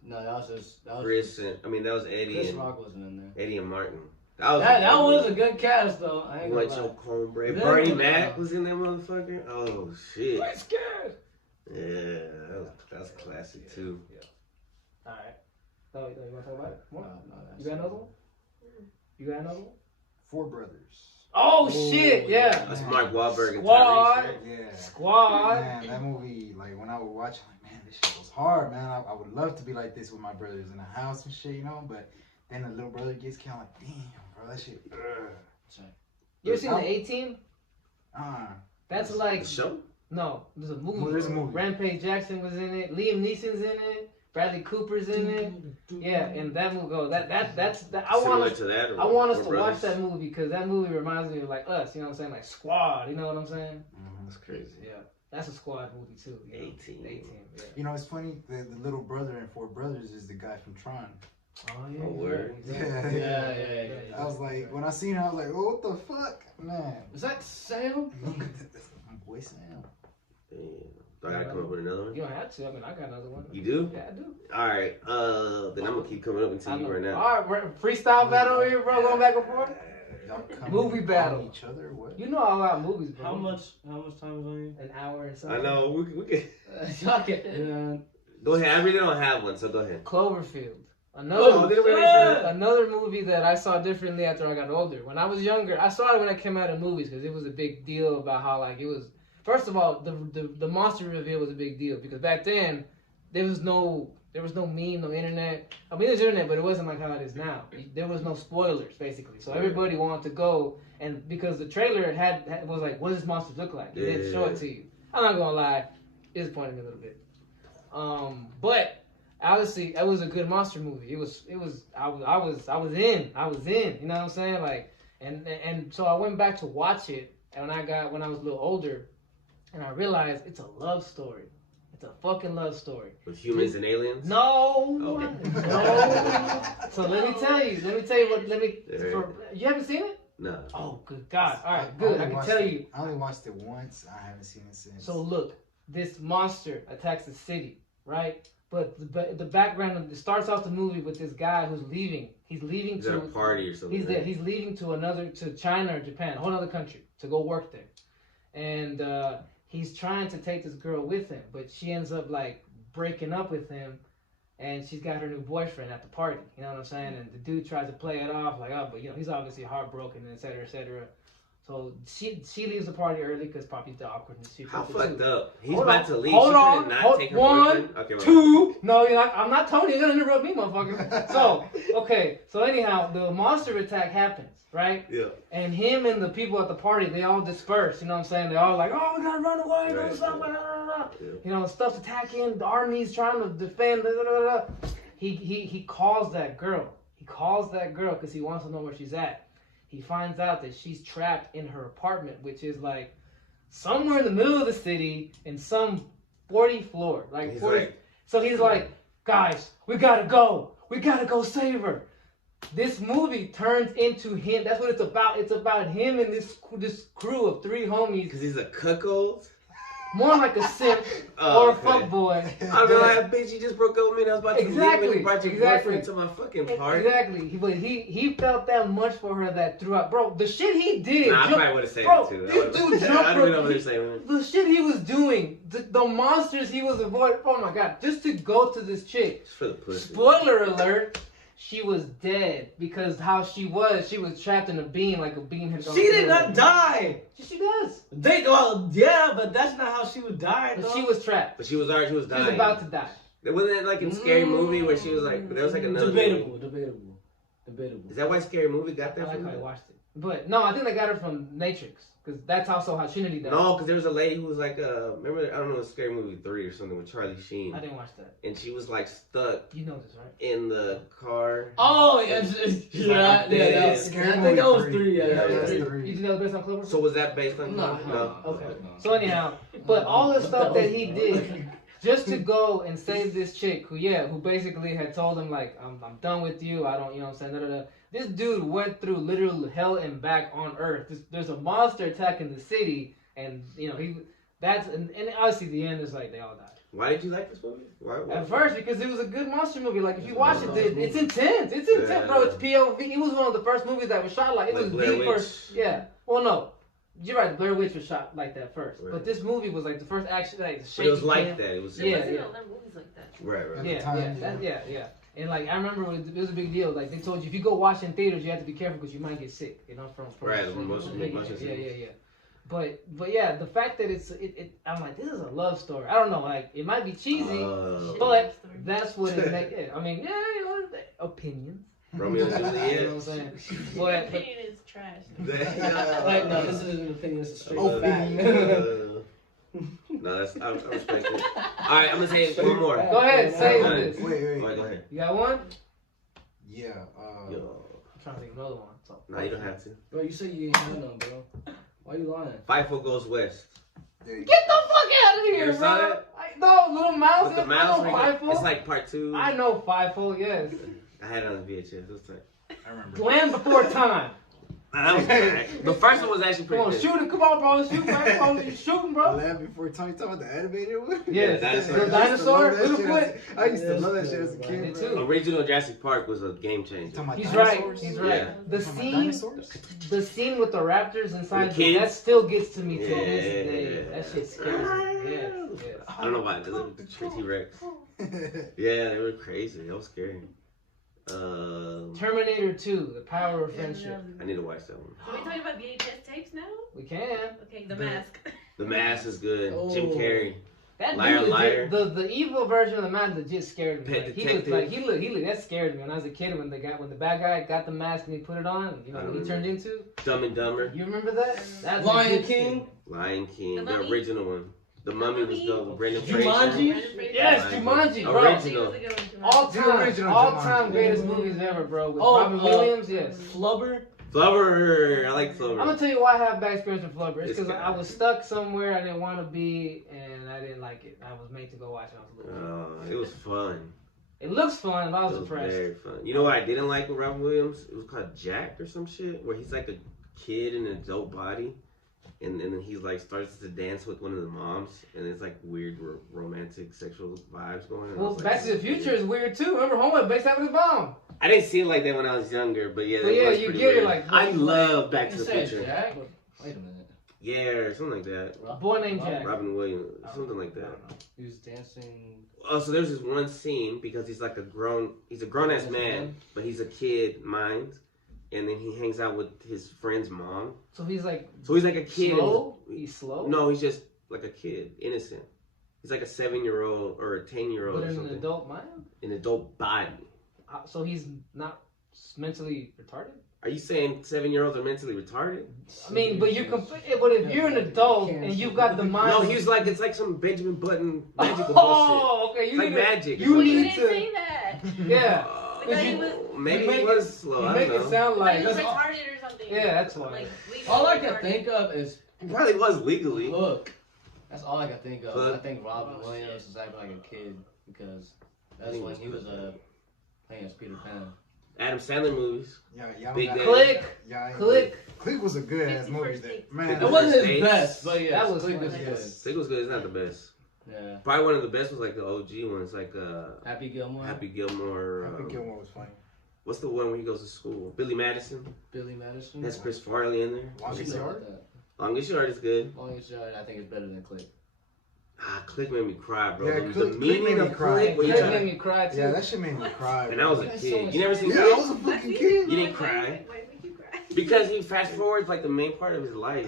No, that was Chris and, that was Eddie Chris and Rock wasn't in there. Eddie and Martin. That was a good cast though. I ain't gonna Went lie. your cornbread. Yeah. Bernie Mac was in that motherfucker. Oh shit. I'm scared. Yeah, that's classic too. All right. Oh, you want to talk about it? More? No, You got another one? You got another one? Four Brothers. Oh, shit, yeah. That's Mark Wahlberg and Squad. Tyrese. Right? Yeah. Squad. Man, that movie, like when I would watch, I'm like, man, this shit was hard, man. I would love to be like this with my brothers in the house and shit, But then the little brother gets killed. I'm like, damn, bro, that shit. You ever seen the A-Team? That's like The show? no. There's a movie. Well, there's a movie. Rampage Jackson was in it. Liam Neeson's in it. Bradley Cooper's in it. Yeah, and that movie goes. That's. I Similar want us. to that. Or I want us Four to Brothers? watch that movie because that movie reminds me of like us. You know what I'm saying? Like Squad. You know what I'm saying? That's crazy. Yeah, that's a Squad movie too. You know? 18. 18. Yeah. It's funny. The little brother in Four Brothers is the guy from Tron. Oh yeah. Oh, word. Yeah. I was like, when I seen her, I was like, oh, what the fuck, man. Is that Sam? My boy Sam. Damn. Do I gotta come up with another one? You don't have to. I mean, I got another one. You do? Yeah, I do. All right. Then I'm gonna keep coming up until you run out. All right, freestyle battle here, bro. Going back and forth. Y'all coming Movie on battle. each other, or what? You know all about movies, bro. How much time is on you? An hour and something. I know. We can. Fuck it. Yeah. Go ahead. I really don't have one, so go ahead. Cloverfield. Oh, did it really? Another movie that I saw differently after I got older. When I was younger, I saw it when it came out in movies because it was a big deal about how like it was. First of all, the monster reveal was a big deal because back then there was no meme, no internet. I mean, there's internet, but it wasn't like how it is now. There was no spoilers basically, so everybody wanted to go and because the trailer was like, what does this monster look like? It didn't show it to you. I'm not gonna lie, it disappointed me a little bit. But obviously, it was a good monster movie. I was in. You know what I'm saying? Like, and so I went back to watch it, and when I was a little older, and I realized it's a love story. It's a fucking love story. With humans and aliens? No, Oh. no. So let me tell you what. You haven't seen it? No. Oh, good God! All right, good. I can tell you. I only watched it once. I haven't seen it since. So look, this monster attacks the city, right? But the background of it starts off the movie with this guy who's leaving. He's leaving Is to that a party or something? He's leaving to China or Japan, a whole other country, to go work there, and he's trying to take this girl with him, but she ends up like breaking up with him, and she's got her new boyfriend at the party. You know what I'm saying? And the dude tries to play it off like, oh, but he's obviously heartbroken, et cetera, et cetera. So she leaves the party early because probably the awkwardness. How fucked up? He's Hold about on, to leave. hold She on, could not take her one, boyfriend. Okay, well. Two. No, I'm not Tony. You're gonna interrupt me, motherfucker. So anyhow, the monster attack happens, right? Yeah. And him and the people at the party, they all disperse. You know what I'm saying? They all like, oh, we gotta run away. Right, Stuff, yeah. blah, blah, blah. Yeah. You know, stuff's attacking. The army's trying to defend. Blah, blah, blah, blah. He calls that girl. He calls that girl because he wants to know where she's at. He finds out that she's trapped in her apartment, which is like somewhere in the middle of the city in some 40th floor. Like 40. So he's like, guys, we gotta go. We gotta go save her. This movie turns into him. That's what it's about. It's about him and this crew of 3 homies. Because he's a cuckold? More like a simp Oh, or a okay. fuckboy. I'm like, bitch, you just broke up with me and I was about to leave and you brought your boyfriend to my fucking party. Exactly. But he felt that much for her that throughout. Bro, the shit he did. Nah, I probably would have said bro, it too. This dude jumped I'd have been over there saying the shit he was doing, the monsters he was avoiding. Oh my God. Just to go to this chick. Just for the pussy. Spoiler alert. She was dead because how she was trapped in a beam, like a beam had gone She did through not her. die. She does. Yeah, but that's not how she would die. But though. she was trapped. But she was dying. She was about to die. Wasn't it like in Scary Movie where she was like, but there was like another Debatable. Is that why Scary Movie got that I like from how I her? watched it. But no, I think they got her from Matrix. Because that's also how Trinity died. No, because there was a lady who was like, remember, I don't know, Scary Movie 3 or something with Charlie Sheen. I didn't watch that. And she was like stuck You know this, right? in the car. Oh, yeah. I think that was 3. Yeah, that was 3. You think that was based on Cloverfield? So was that based on? No. Okay. So anyhow, but all the stuff that he did just to go and save this chick who basically had told him like, I'm done with you. I don't, you know what I'm saying? Da, da, da. This dude went through literal hell and back on Earth. There's a monster attacking the city, and you know and obviously the end is like they all died. Why did you like this movie? Why? At first, because it was a good monster movie. Like if you watch it, it's intense. It's intense, bro. It's POV. It was one of the first movies that was shot like it was Blair the Witch. first. Yeah. Well, no. You're right. Blair Witch was shot like that first, Right. but this movie was like the first action. Like But it was shaky like cam. that. It was. There Yeah, wasn't yeah. other movies like that. Right. Yeah. And like I remember it was a big deal. Like they told you if you go watch in theaters, you have to be careful because you might get sick. You know, from Right, the motion yeah. But yeah, the fact that I'm like, this is a love story. I don't know, like it might be cheesy, but that's what it makes. Yeah, I mean, yeah, you know, opinions. Romeo and You know what I'm Juliet. saying? Your But opinion is trash. Like, no, this isn't an opinion. It's a straight fact. No, that's I respect it. All right, I'm gonna say one more. go ahead, say All right. this. Wait. All right, go ahead. You got one? Yeah. Yo. I'm trying to think of another one. So. Nah, you don't have to. Bro, you say you ain't had none, bro. Why you lying? Fightful Goes West. There you Get the go. fuck out of You here, ever saw bro! that? No, Little Mouse. With the I mouse know ring. Fightful. It's like part 2. I know Fightful, yes. I had it on the VHS. It was tight. I remember. Land Before Time. Nah, that was bad. The first one was actually Come pretty on, good. shoot it. Come on, bro. Shoot, man. Come on, you shooting, bro. Land Before Time. You talking about the animated one? Yeah, dinosaur. the dinosaur. I used to love that Littlefoot. shit. I used to love that shit as a Me kid. too. bro. Original Jurassic Park was a game You changer. talking about He's right. dinosaurs? He's right. Yeah. The You talking about scene, dinosaurs? the scene with the raptors inside The kids? that still gets to me to Yeah. this day. That shit scares me. Yes, yes. I don't know why. The T-Rex. Yeah, they were crazy. That was scary. Terminator 2, The Power of Yeah, Friendship. I need to watch that one. Are we talking about VHS tapes now? We can. Okay, The Mask. The Mask is good. Oh. Jim Carrey. That Liar, dude liar. legit, the evil version of the man legit scared me. Pet Like, Detective. he looked that scared me when I was a kid when the bad guy got the mask and he put it on, you know what he turned into. Dumb and Dumber. You remember that? That's Lion legit King? Lion King. The The Mummy? original one. The Mummy was the Brendan Fraser. Jumanji? Yes, Jumanji, bro. Original. All The time, original all Jumanji. time greatest movies ever, bro. With Oh, Robin Williams, yes. Flubber? Flubber. I like I'm Flubber. gonna tell you why I have bad experience with Flubber. It's This because guy. I was stuck somewhere I didn't want to be, and I didn't like it. I was made to go watch it. I was a little kid. It was fun. It looks fun, but I It was was depressed. very fun. You know what I didn't like with Robin Williams? It was called Jacked or some shit, where he's like a kid in an adult body, and then he's like starts to dance with one of the moms, and it's like weird romantic sexual vibes going on. I Well, was Back like, to the Future is weird too. Remember, Homework based out of his bomb. I didn't see it like that when I was younger, but yeah, But that yeah, was you pretty get it, weird. like, I like- love Back to You the said Future. Jack? Wait a minute. Yeah, or something like that. A boy named Jack. Robin Williams, something like I that. don't know. He was dancing. Oh, so there's this one scene because he's a grown ass man, but he's a kid mind, and then he hangs out with his friend's mom. So he's like So he's like a kid. slow. He's slow. No, he's just like a kid, innocent. He's like a 7-year-old or a 10-year-old but or in an something. adult mind. An adult body. So he's not mentally retarded. Are you saying 7-year-olds are mentally retarded? I mean, but you can. But if you're an adult and you've got the mind. No, it's like some Benjamin Button magical bullshit. Oh, okay. It's like magic. or You something. You need didn't to. say that. Yeah. Uh, But he was. maybe You he make was slow. You I make don't it know. sound Like like. he was That's all- retarded or something. Yeah, that's why. Like, legally All I can retarded. think of is He probably was legally. Hook. That's all I can think of. Hook. I think Robin Williams is acting like a kid because that's think when it he was was playing as Peter Pan. Adam Sandler movies. Y'all Big got- Daddy. Click. y'all- Click. Click was a good ass 50 movie. First That, Dates. man, It It wasn't his States. best, but yeah, That was Click fun. was good. Sick was good. It's not the best. Yeah. Probably one of the best was like the OG ones, like Happy Gilmore, Happy Gilmore. Happy Gilmore was funny. What's the one where he goes to school? Billy Madison. Billy Madison. That's Chris Farley in there. Longest Something Yard? like that. Longest Yard is good. Longest Yard, I think is better than Click. Click made me cry, bro. Yeah, the Click meaning made me of cry. Click. Where you That trying made me cry too. Yeah, that shit made me cry. and I was a That's so kid. much You never seen Yeah, I Click? was a fucking kid. You didn't cry Why did you cry? because he fast forwards like the main part of his life,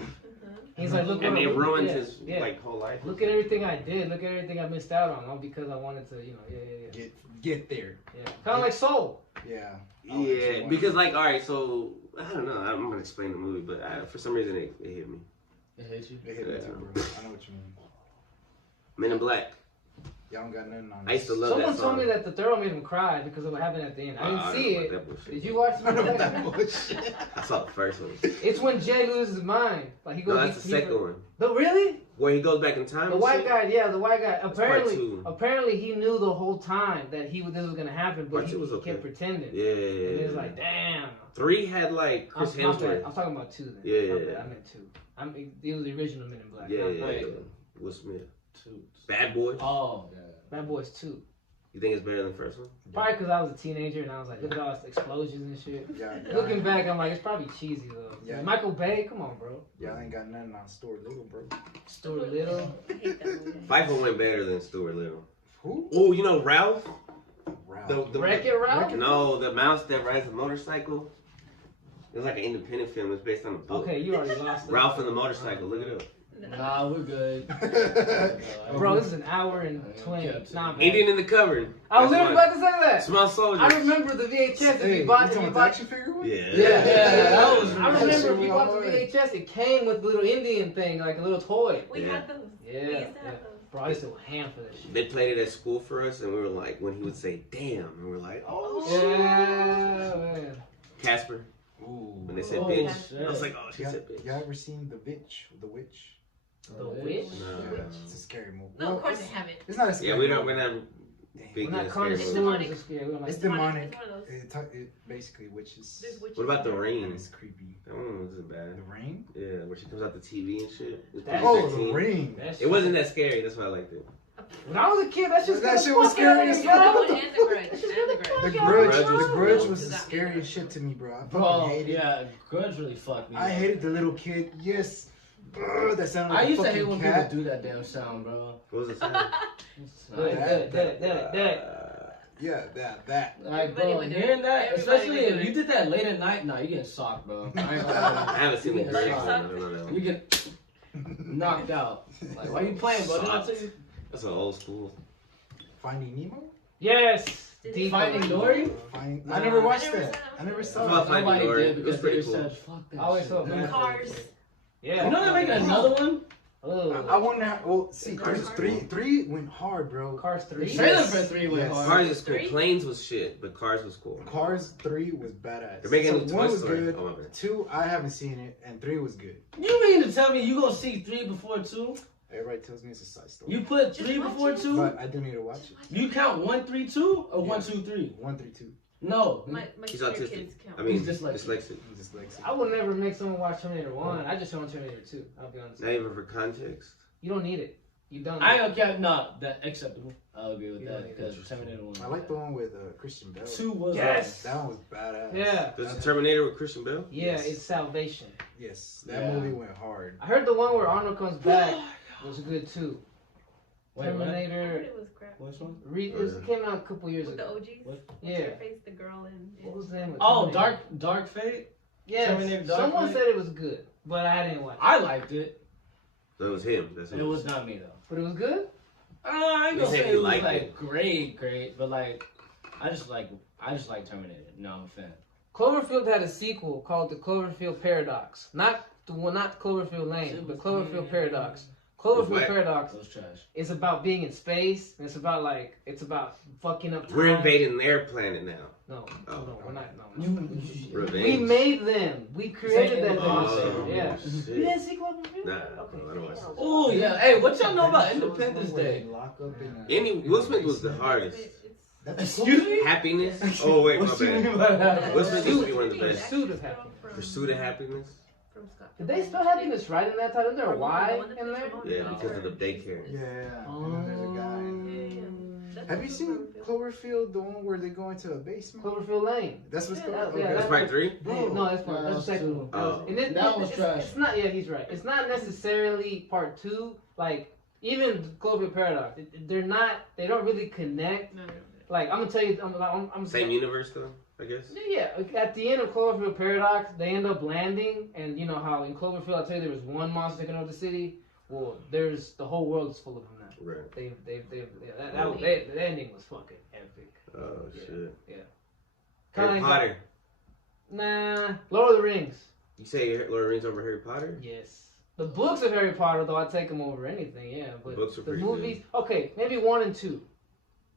He's like, look, and what it I'm- ruins yeah, his yeah. like whole life. Look at everything I did. Look at everything I missed out on, all because I wanted to, yeah. Get there. Kind of like Soul. Yeah. Yeah, because like, all right, so I don't know. I'm gonna explain the movie, but for some reason it hit me. It hit you. They hit me Yeah. too, bro. I know what you mean. Men in Black. Y'all don't got nothing on I used to love Someone that told song. me that the thorough made him cry because of what happened at the end. I didn't don't see know it. about that bullshit. Did you watch I know it? that bullshit. I saw the first one. It's when Jay loses his mind. Like he goes. No, that's the second one. But really, Where he goes back in time. the and white shit? guy, yeah, the white guy. part Apparently, two. apparently he knew the whole time that this was gonna happen, but Part he two was okay. kept pretending. Yeah. And it's like, damn. 3 had like Chris My bad. Hemsworth. I'm talking about 2 then. Yeah, My yeah, bad. yeah. I meant 2. It was the original Men in Black. Yeah, not yeah, Black. yeah. Will Smith. Two. Bad Boy. Oh, yeah. Bad Boys 2. You think it's better than the first one? Probably because I was a teenager and I was like, look at all this explosions and shit. Yeah, Looking back, I'm like, it's probably cheesy though. Yeah. Michael Bay, come on, bro. Y'all ain't got nothing on Stuart Little, bro. Stuart Little. I hate that movie. Pfeiffer went better than Stuart Little. Who? Oh, you know Ralph? Ralph. The Wreck-It Ralph? No, the mouse that rides a motorcycle. It was like an independent film. It's based on a book. Okay, you already lost it. Ralph and the motorcycle. Look it up. Nah, we're good. Bro, this is an hour and Yeah, 20. yeah. Nah, man. Indian in the cupboard. I was That's literally one. about to say that. Small Soldiers. I remember the VHS. If Hey, you you bought, talking if you about the bought, action figure one? Yeah. yeah, that was- I remember if you bought the alright. VHS, it came with a little Indian thing, like a little toy. We Yeah. had those. Yeah, We used to yeah. have those. Bro, I used to go ham for that shit. They played it at school for us, and we were like, when he would say "damn," and we were like, "Oh shit." Yeah, man. Casper. Ooh. When they said Oh, bitch, shit. I was like, "Oh, she Y'all, said bitch." y'all ever seen The Witch? The Witch? The Witch? No. Yeah, it's a scary movie. No, Well, of course it's, they haven't. it's not a scary Yeah, we don't. movie. big We're not ass calling scary it movie. swords. It's scary. We're like, It's demonic. demonic. It's one of those. It basically witches. There's witches What about The in there. Ring? And it's creepy. That one wasn't bad. The Ring? Yeah, where she comes out the TV and shit. It was That's- Oh, PG-13. The Ring. that's It wasn't that scary. That's why I liked it. When I was a kid, that That shit was scary as That hell. one and the Grudge. And the Grudge. The Yeah, Grudge Grudge was the was- scariest shit to me, bro. I fucking Bro, hated it. yeah, Grudge really fucked me. I up. hated the little kid. Yes. Ugh, that sounded like I a used to fucking hate when cat. people do that damn sound, bro. What was it? Do it, do it. Yeah, that. Like, Everybody bro, would do hearing it. that, Everybody especially would do if you it. did that late at night, nah, you getting socked, bro. I ain't gonna I lie. haven't seen the You Grudge. getting so I socked. don't know. You get knocked out. Like, why you playing, bro? Didn't I tell you? That's an old school. Finding Nemo? Yes. Did Deep Finding Impact. Dory? Finding. Nah. I never watched I never that. saw I never I saw thought it. Finding Nobody Dory. did It was because pretty they cool. said, fuck that I always shit. thought Yeah. Cars. Yeah. You know they're making another one? Oh. I wonder how. Well, see, Cars Cars is cool. three went hard, bro. Cars The 3. trailer Yes. for 3 went Yes. hard. Cars is cool. Three? Planes was shit, but Cars was cool. Cars 3 was badass. They're making a new one Toy was Story. good. Oh, my bad. 2, I haven't seen it, and 3 was good. You mean to tell me you gonna see 3 before 2? Everybody tells me it's a side story. You put Just 3 watch before it. 2? But I do need to watch it. You count 1, 3, 2 or Yeah. 1, 2, 3? 1, 3, 2. No. My He's junior autistic. kids count. I mean, He's dyslexic. dyslexic. I'm just like, I would never make someone watch Terminator 1. I just want Terminator 2. I'll be honest. Not even for context. You don't need it. You don't. I Need ain't gonna count. No, that acceptable. I'll agree with Yeah, that yeah, because Terminator 1. I like the one with Christian Bell. 2 was Yes. That one was badass. Yeah. There's a Terminator with Christian Bell? Yeah, Yes. it's Salvation. Yes, that Yeah. movie went hard. I heard the one where Arnold comes back was good too. Wait, what? I heard Terminator. it was crap. Which one? It came out a couple years With the ago. OGs? What? What's Yeah. her face? The girl in. What was the name? of Oh, Terminator? Dark Fate. Yes. Terminator Dark Someone Fate? said it was good, but I didn't watch it. I liked it. That was him. That's him. It was not me though. But it was good. I ain't You gonna said say you it was liked like it. great, but like I just like Terminator. No, I'm a fan. Cloverfield had a sequel called The Cloverfield Paradox. Not Cloverfield Lane, but Cloverfield Paradox. Cloverfield What? Paradox That was trash. is about being in space. And it's about fucking up time. We're invading their planet now. No, Oh. no, we're not. No. Revenge. We made them. We created that Oh, monster. Yeah. shit. You didn't see Cloverfield? Nah, Okay. I don't watch it. Oh yeah. Hey, what y'all know about Independence Day? Lock up in a- Any Will Smith was the hardest. That's Excuse me? Happiness? Oh wait, my What you mean bad. by that? Will Smith used to be one of the best. Pursuit of Happiness. Pursuit of Happiness? Did they spell happiness right in that title? Is there a Y in there? Yeah, because of the daycare. Yeah. And then there's a guy. Have you seen Cloverfield, the one where they go into a basement? Cloverfield Lane. That's what's Yeah, called. yeah, Okay. That's part 3? No, that's part. That's the second one. Oh. And it, That was it's, trash. It's not. Yeah, he's right. It's not necessarily part 2. Like even Cloverfield Paradox, they're not. They don't really connect. No. Like I'm gonna tell you, I'm Same universe though, I guess. Yeah, at the end of Cloverfield Paradox, they end up landing, and you know how in Cloverfield, I tell you there was one monster taking over the city. Well, there's the whole world is full of them now. Right. The ending was fucking epic. Oh Yeah. shit. Yeah. Harry Kinda Potter. Nah, Lord of the Rings. You say Lord of the Rings over Harry Potter? Yes. The books of Harry Potter, though, I take them over anything. Yeah, but The books are the pretty movies, okay, maybe 1 and 2.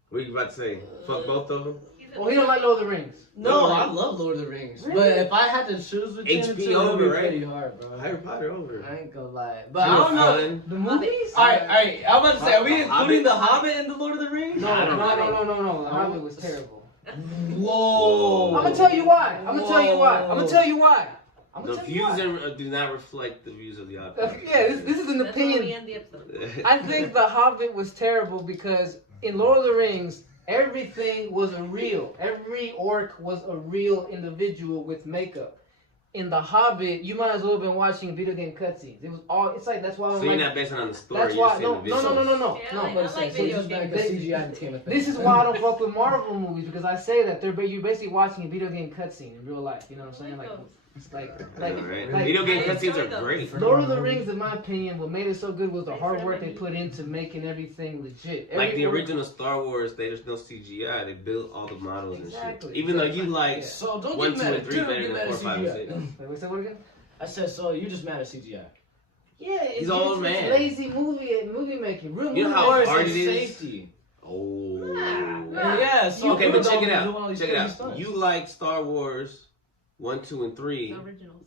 What you about to say? Fuck both of them? Oh, he don't like Lord of the Rings. No, I love Lord of the Rings. Really? But if I had to choose between the HB two, it would over, be right? pretty hard, bro. Harry Potter over. I ain't gonna lie. But I don't know. The movies? Alright. I'm about to say, are we The including Hobbit? the Hobbit in the Lord of the Rings? No, I don't no. The Hobbit was terrible. Whoa. I'm gonna tell you why. I'm gonna tell you why. The views do not reflect the views of the audience. Yeah, this is an That's where we opinion. end the episode. I think The Hobbit was terrible because in Lord of the Rings, everything was a real. Every orc was a real individual with makeup. In The Hobbit, you might as well have been watching video game cutscenes. It was all. It's like that's why. So you're not basing on the story. That's you're why. saying No. the visuals. Yeah, I like So video just like games. the CGI entertainment. This is why I don't fuck with Marvel movies because I say that you're basically watching a video game cutscene in real life. You know what I'm saying? Like Right. like- Video game I cutscenes enjoy are those. great. Lord of the Rings, in my opinion, what made it so good was the hard work they put into making everything legit. Like the Every- original Star Wars, there's no CGI. They built all the models and Exactly. shit. Even though you like Yeah. So don't 1, get 2, mad and at 3 better than 4, 5, and CGI. 6. Wait, say what again? I said, so you just mad at CGI. Yeah, He's an old man. Lazy movie making. Real You know movie how artists hard are it is? Safety. Oh. Yeah, so Okay, but we're check it doing out. all these Check it crazy out. stunts. You like Star Wars 1, 2, and 3. The originals.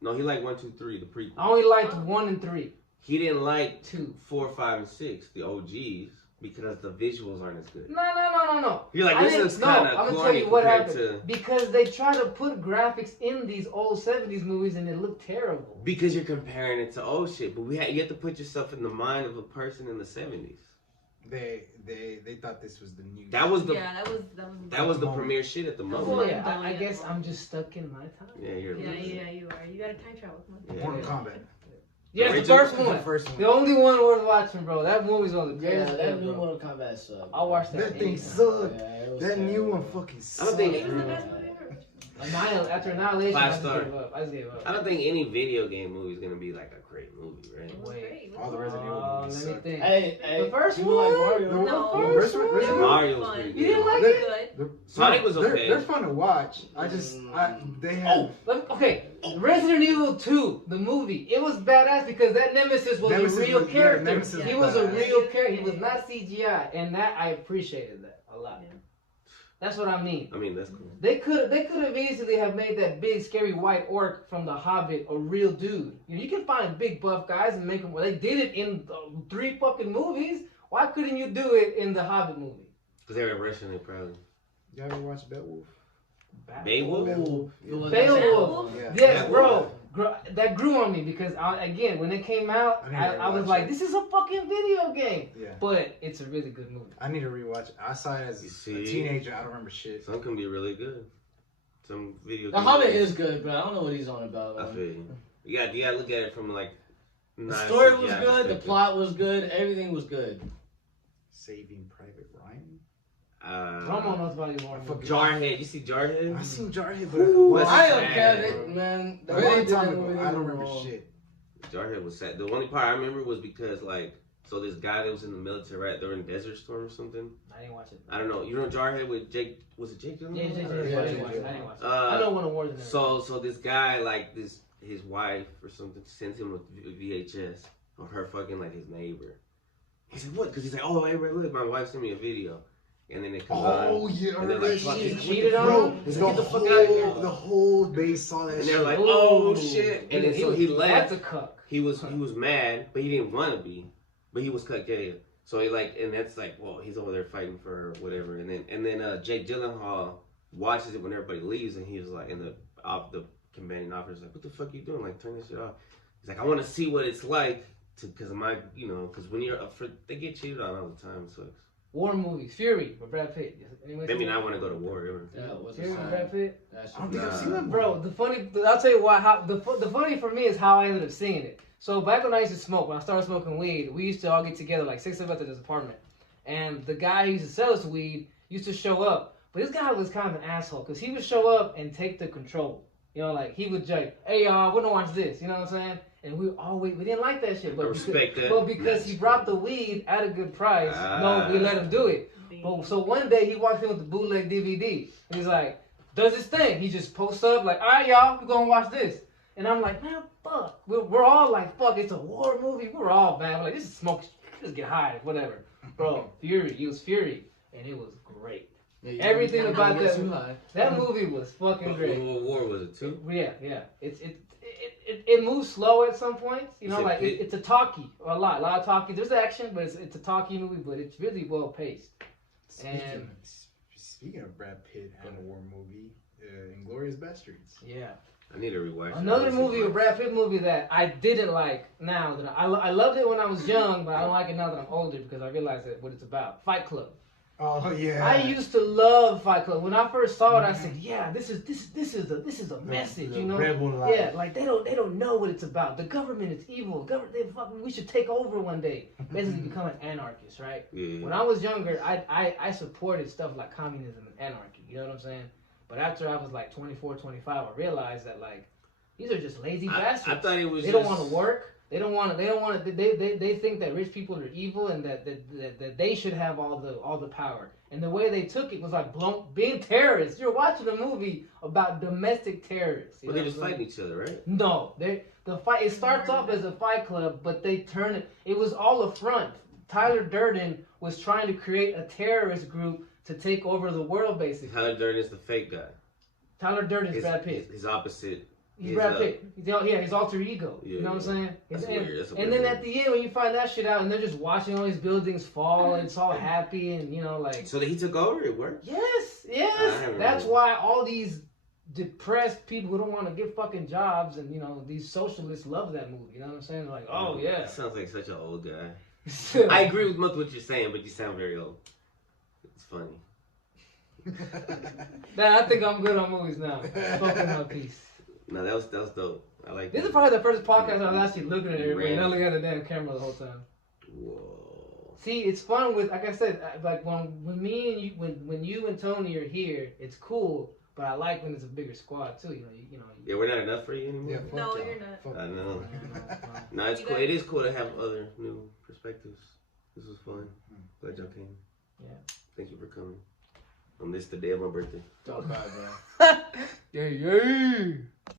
No, he liked 1, 2, 3, the prequel. I only liked 1 and 3. He didn't like 2. 4, 5, and 6, the OGs. Because the visuals aren't as good. No. You're like, I this didn't- looks no, kind I'm of gonna tell corny you what compared happened. to. Because they try to put graphics in these old 70s movies and it looked terrible. Because you're comparing it to old shit, but you have to put yourself in the mind of a person in the 70s. They thought this was the new. That was the that was the premier shit at the Oh moment. yeah, I guess I'm just stuck in my time. Yeah, you're a loser. you are. You got to time travel. Come on. Yeah. Mortal Kombat. Yeah, the Original? first one. The first one. The only one worth watching, bro. That movie's one of the Yeah, greatest. that ever, new bro. Mortal Kombat sucked. I'll watch that. That thing anytime. sucked. Yeah, it was That new terrible. one fucking I sucked. don't think It was the best movie ever. After Annihilation, 5 I just star. gave up. I don't think any video game movie is gonna be like a great movie, right? It was great. All the Resident Evil movies Let me sucked. think. Hey, The first people like one? Mario. The No, first one? it was Mario was fun. pretty You didn't good. like It it? was good. Sonic was okay. They're fun to watch. I just they have. Okay, Resident Evil 2, the movie, it was badass because that Nemesis was Nemesis a real was- yeah, character. Nemesis He was was a badass. real character. He was not CGI, and that I appreciated that a lot. Yeah. That's what I mean. I mean, that's cool. They could have easily have made that big scary white orc from The Hobbit a real dude. You can find big buff guys and make them. Well, they did it in 3 fucking movies. Why couldn't you do it in the Hobbit movie? Because they were rushing it, probably. You ever watch Beowulf? Beowulf? Beowulf. Beowulf. Yeah. Yes, bro. That grew on me because again, when it came out, I need to I was rewatch like, it. "This is a fucking video game." Yeah. But it's a really good movie. I need to rewatch. I saw it as You a see? teenager. I don't remember shit. Some can be really good. Some video The games- Hobbit is good, but I don't know what he's on about. I feel you. You gotta look at it from like. The story was non-CGI good, the perspective. plot was good, everything was good. Saving Private Ryan. Romo knows about you more. I fucking- Jarhead. You see Jarhead? I seen Jarhead, but Ooh, was I I don't sad, care, bro. man. a The way they long did time that ago. movie I don't was remember wrong. shit. Jarhead was sad. The only part I remember was because like, so this guy that was in the military, right? They were in Desert Storm or something. I didn't watch it. I don't know. You know Jarhead with Jake? Was it Jake? Yeah, Yeah, I didn't watch it. I didn't watch it. I know one of Wars in there. So this guy like his wife or something sends him a VHS of her fucking like his neighbor. He said what? Because he's like, oh hey, look, my wife sent me a video, and then it comes Oh on, yeah, I and they're remember like, that fuck, shit. what the cheated on Bro, him? the Get the fuck out of here. whole base saw that And shit. they're like, Ooh. oh shit, and then so he That's left. a cuck. He was mad, but he didn't want to be, but he was cut gay. So he like, and that's like, whoa, he's over there fighting for her, whatever. And then Jake Gyllenhaal watches it when everybody leaves, and he was like, and the commanding officer's like, what the fuck you doing? Like, turn this shit off. He's like, I want to see what it's like to, because of my, because when you're they get cheated on all the time. It sucks. War movies, Fury with Brad Pitt. Anyone Maybe seen I that? want to go to war. Ever. Yeah, it was Fury a with sign. Brad Pitt. I don't think I've seen that, Bro, I'll tell you why. The funny for me is how I ended up seeing it. So back when I used to smoke, when I started smoking weed, we used to all get together, like 6 of us at this apartment. And the guy who used to sell us weed used to show up. But this guy was kind of an asshole, because he would show up and take the control. You know, like, he would like, hey, y'all, we're gonna watch this. You know what I'm saying? And we didn't like that shit. But I respect that. But because he brought the weed at a good price, no, we let him do it. But so one day he walks in with the bootleg DVD. And he's like, does this thing. He just posts up like, all right, y'all, we're gonna watch this. And I'm like, man, fuck. We're all like, fuck, it's a war movie. We're all bad. We're like, this is smoke. Just get high, whatever. Bro, Fury. It was Fury. And it was great. Yeah, Everything you about get that too high. that movie was fucking great. What war was it too? Yeah. It moves slow at some points. You know, Is it like big? it's a talkie. A lot of talkie. There's action, but it's a talkie movie, but it's really well paced. Speaking of Brad Pitt and a war movie, Inglourious Bastards. Yeah. I need to rewatch it. Another I wanna see movie, a parts. Brad Pitt movie that I didn't like now. That I loved it when I was young, but I don't like it now that I'm older because I realize that what it's about. Fight Club. Oh yeah. I used to love Fight Club. When I first saw it, I said, "Yeah, this is a message." The You know? rebel life. Yeah, like they don't know what it's about. The government is evil. We should take over one day. Basically, become an anarchist, right? Yeah. When I was younger, I supported stuff like communism and anarchy. You know what I'm saying? But after I was like 24, 25, I realized that like these are just lazy bastards. I thought it was. They don't want to work. They don't want to. They think that rich people are evil and that they should have all the power. And the way they took it was like being terrorists. You're watching a movie about domestic terrorists. But they're just fighting each other, right? No, the fight. It starts off as a fight club, but they turn it. It was all a front. Tyler Durden was trying to create a terrorist group to take over the world, basically. Tyler Durden is the fake guy. Tyler Durden is Brad Pitt. His opposite. He's Brad Pitt. His alter ego. Yeah, you know what I'm saying? That's and, weird. That's a and weird then name. at the end, when you find that shit out, and they're just watching all these buildings fall, and it's all happy, and you know, like. So that he took over, it worked. Yes. That's why all these depressed people who don't want to get fucking jobs, and you know, these socialists love that movie. You know what I'm saying? Like, oh yeah. That sounds like such an old guy. I agree with most of what you're saying, but you sound very old. It's funny. Nah, I think I'm good on movies now. Spoken my piece. No, that was dope. I like This that. is probably the first podcast I was actually looking at everybody, Ran. not looking at the damn camera the whole time. Whoa. See, it's fun with, like I said, like when me and you, when you and Toney are here, it's cool. But I like when it's a bigger squad too. You know. Yeah, we're not enough for you anymore. Yeah, fuck No, y'all. you're not. Fuck I y'all. know. No. No, it's You cool. guys- It is cool to have other new perspectives. This was fun. Glad y'all came. Yeah. Thank you for coming. On this, the day of my birthday. Talk about it, bro. Yeah.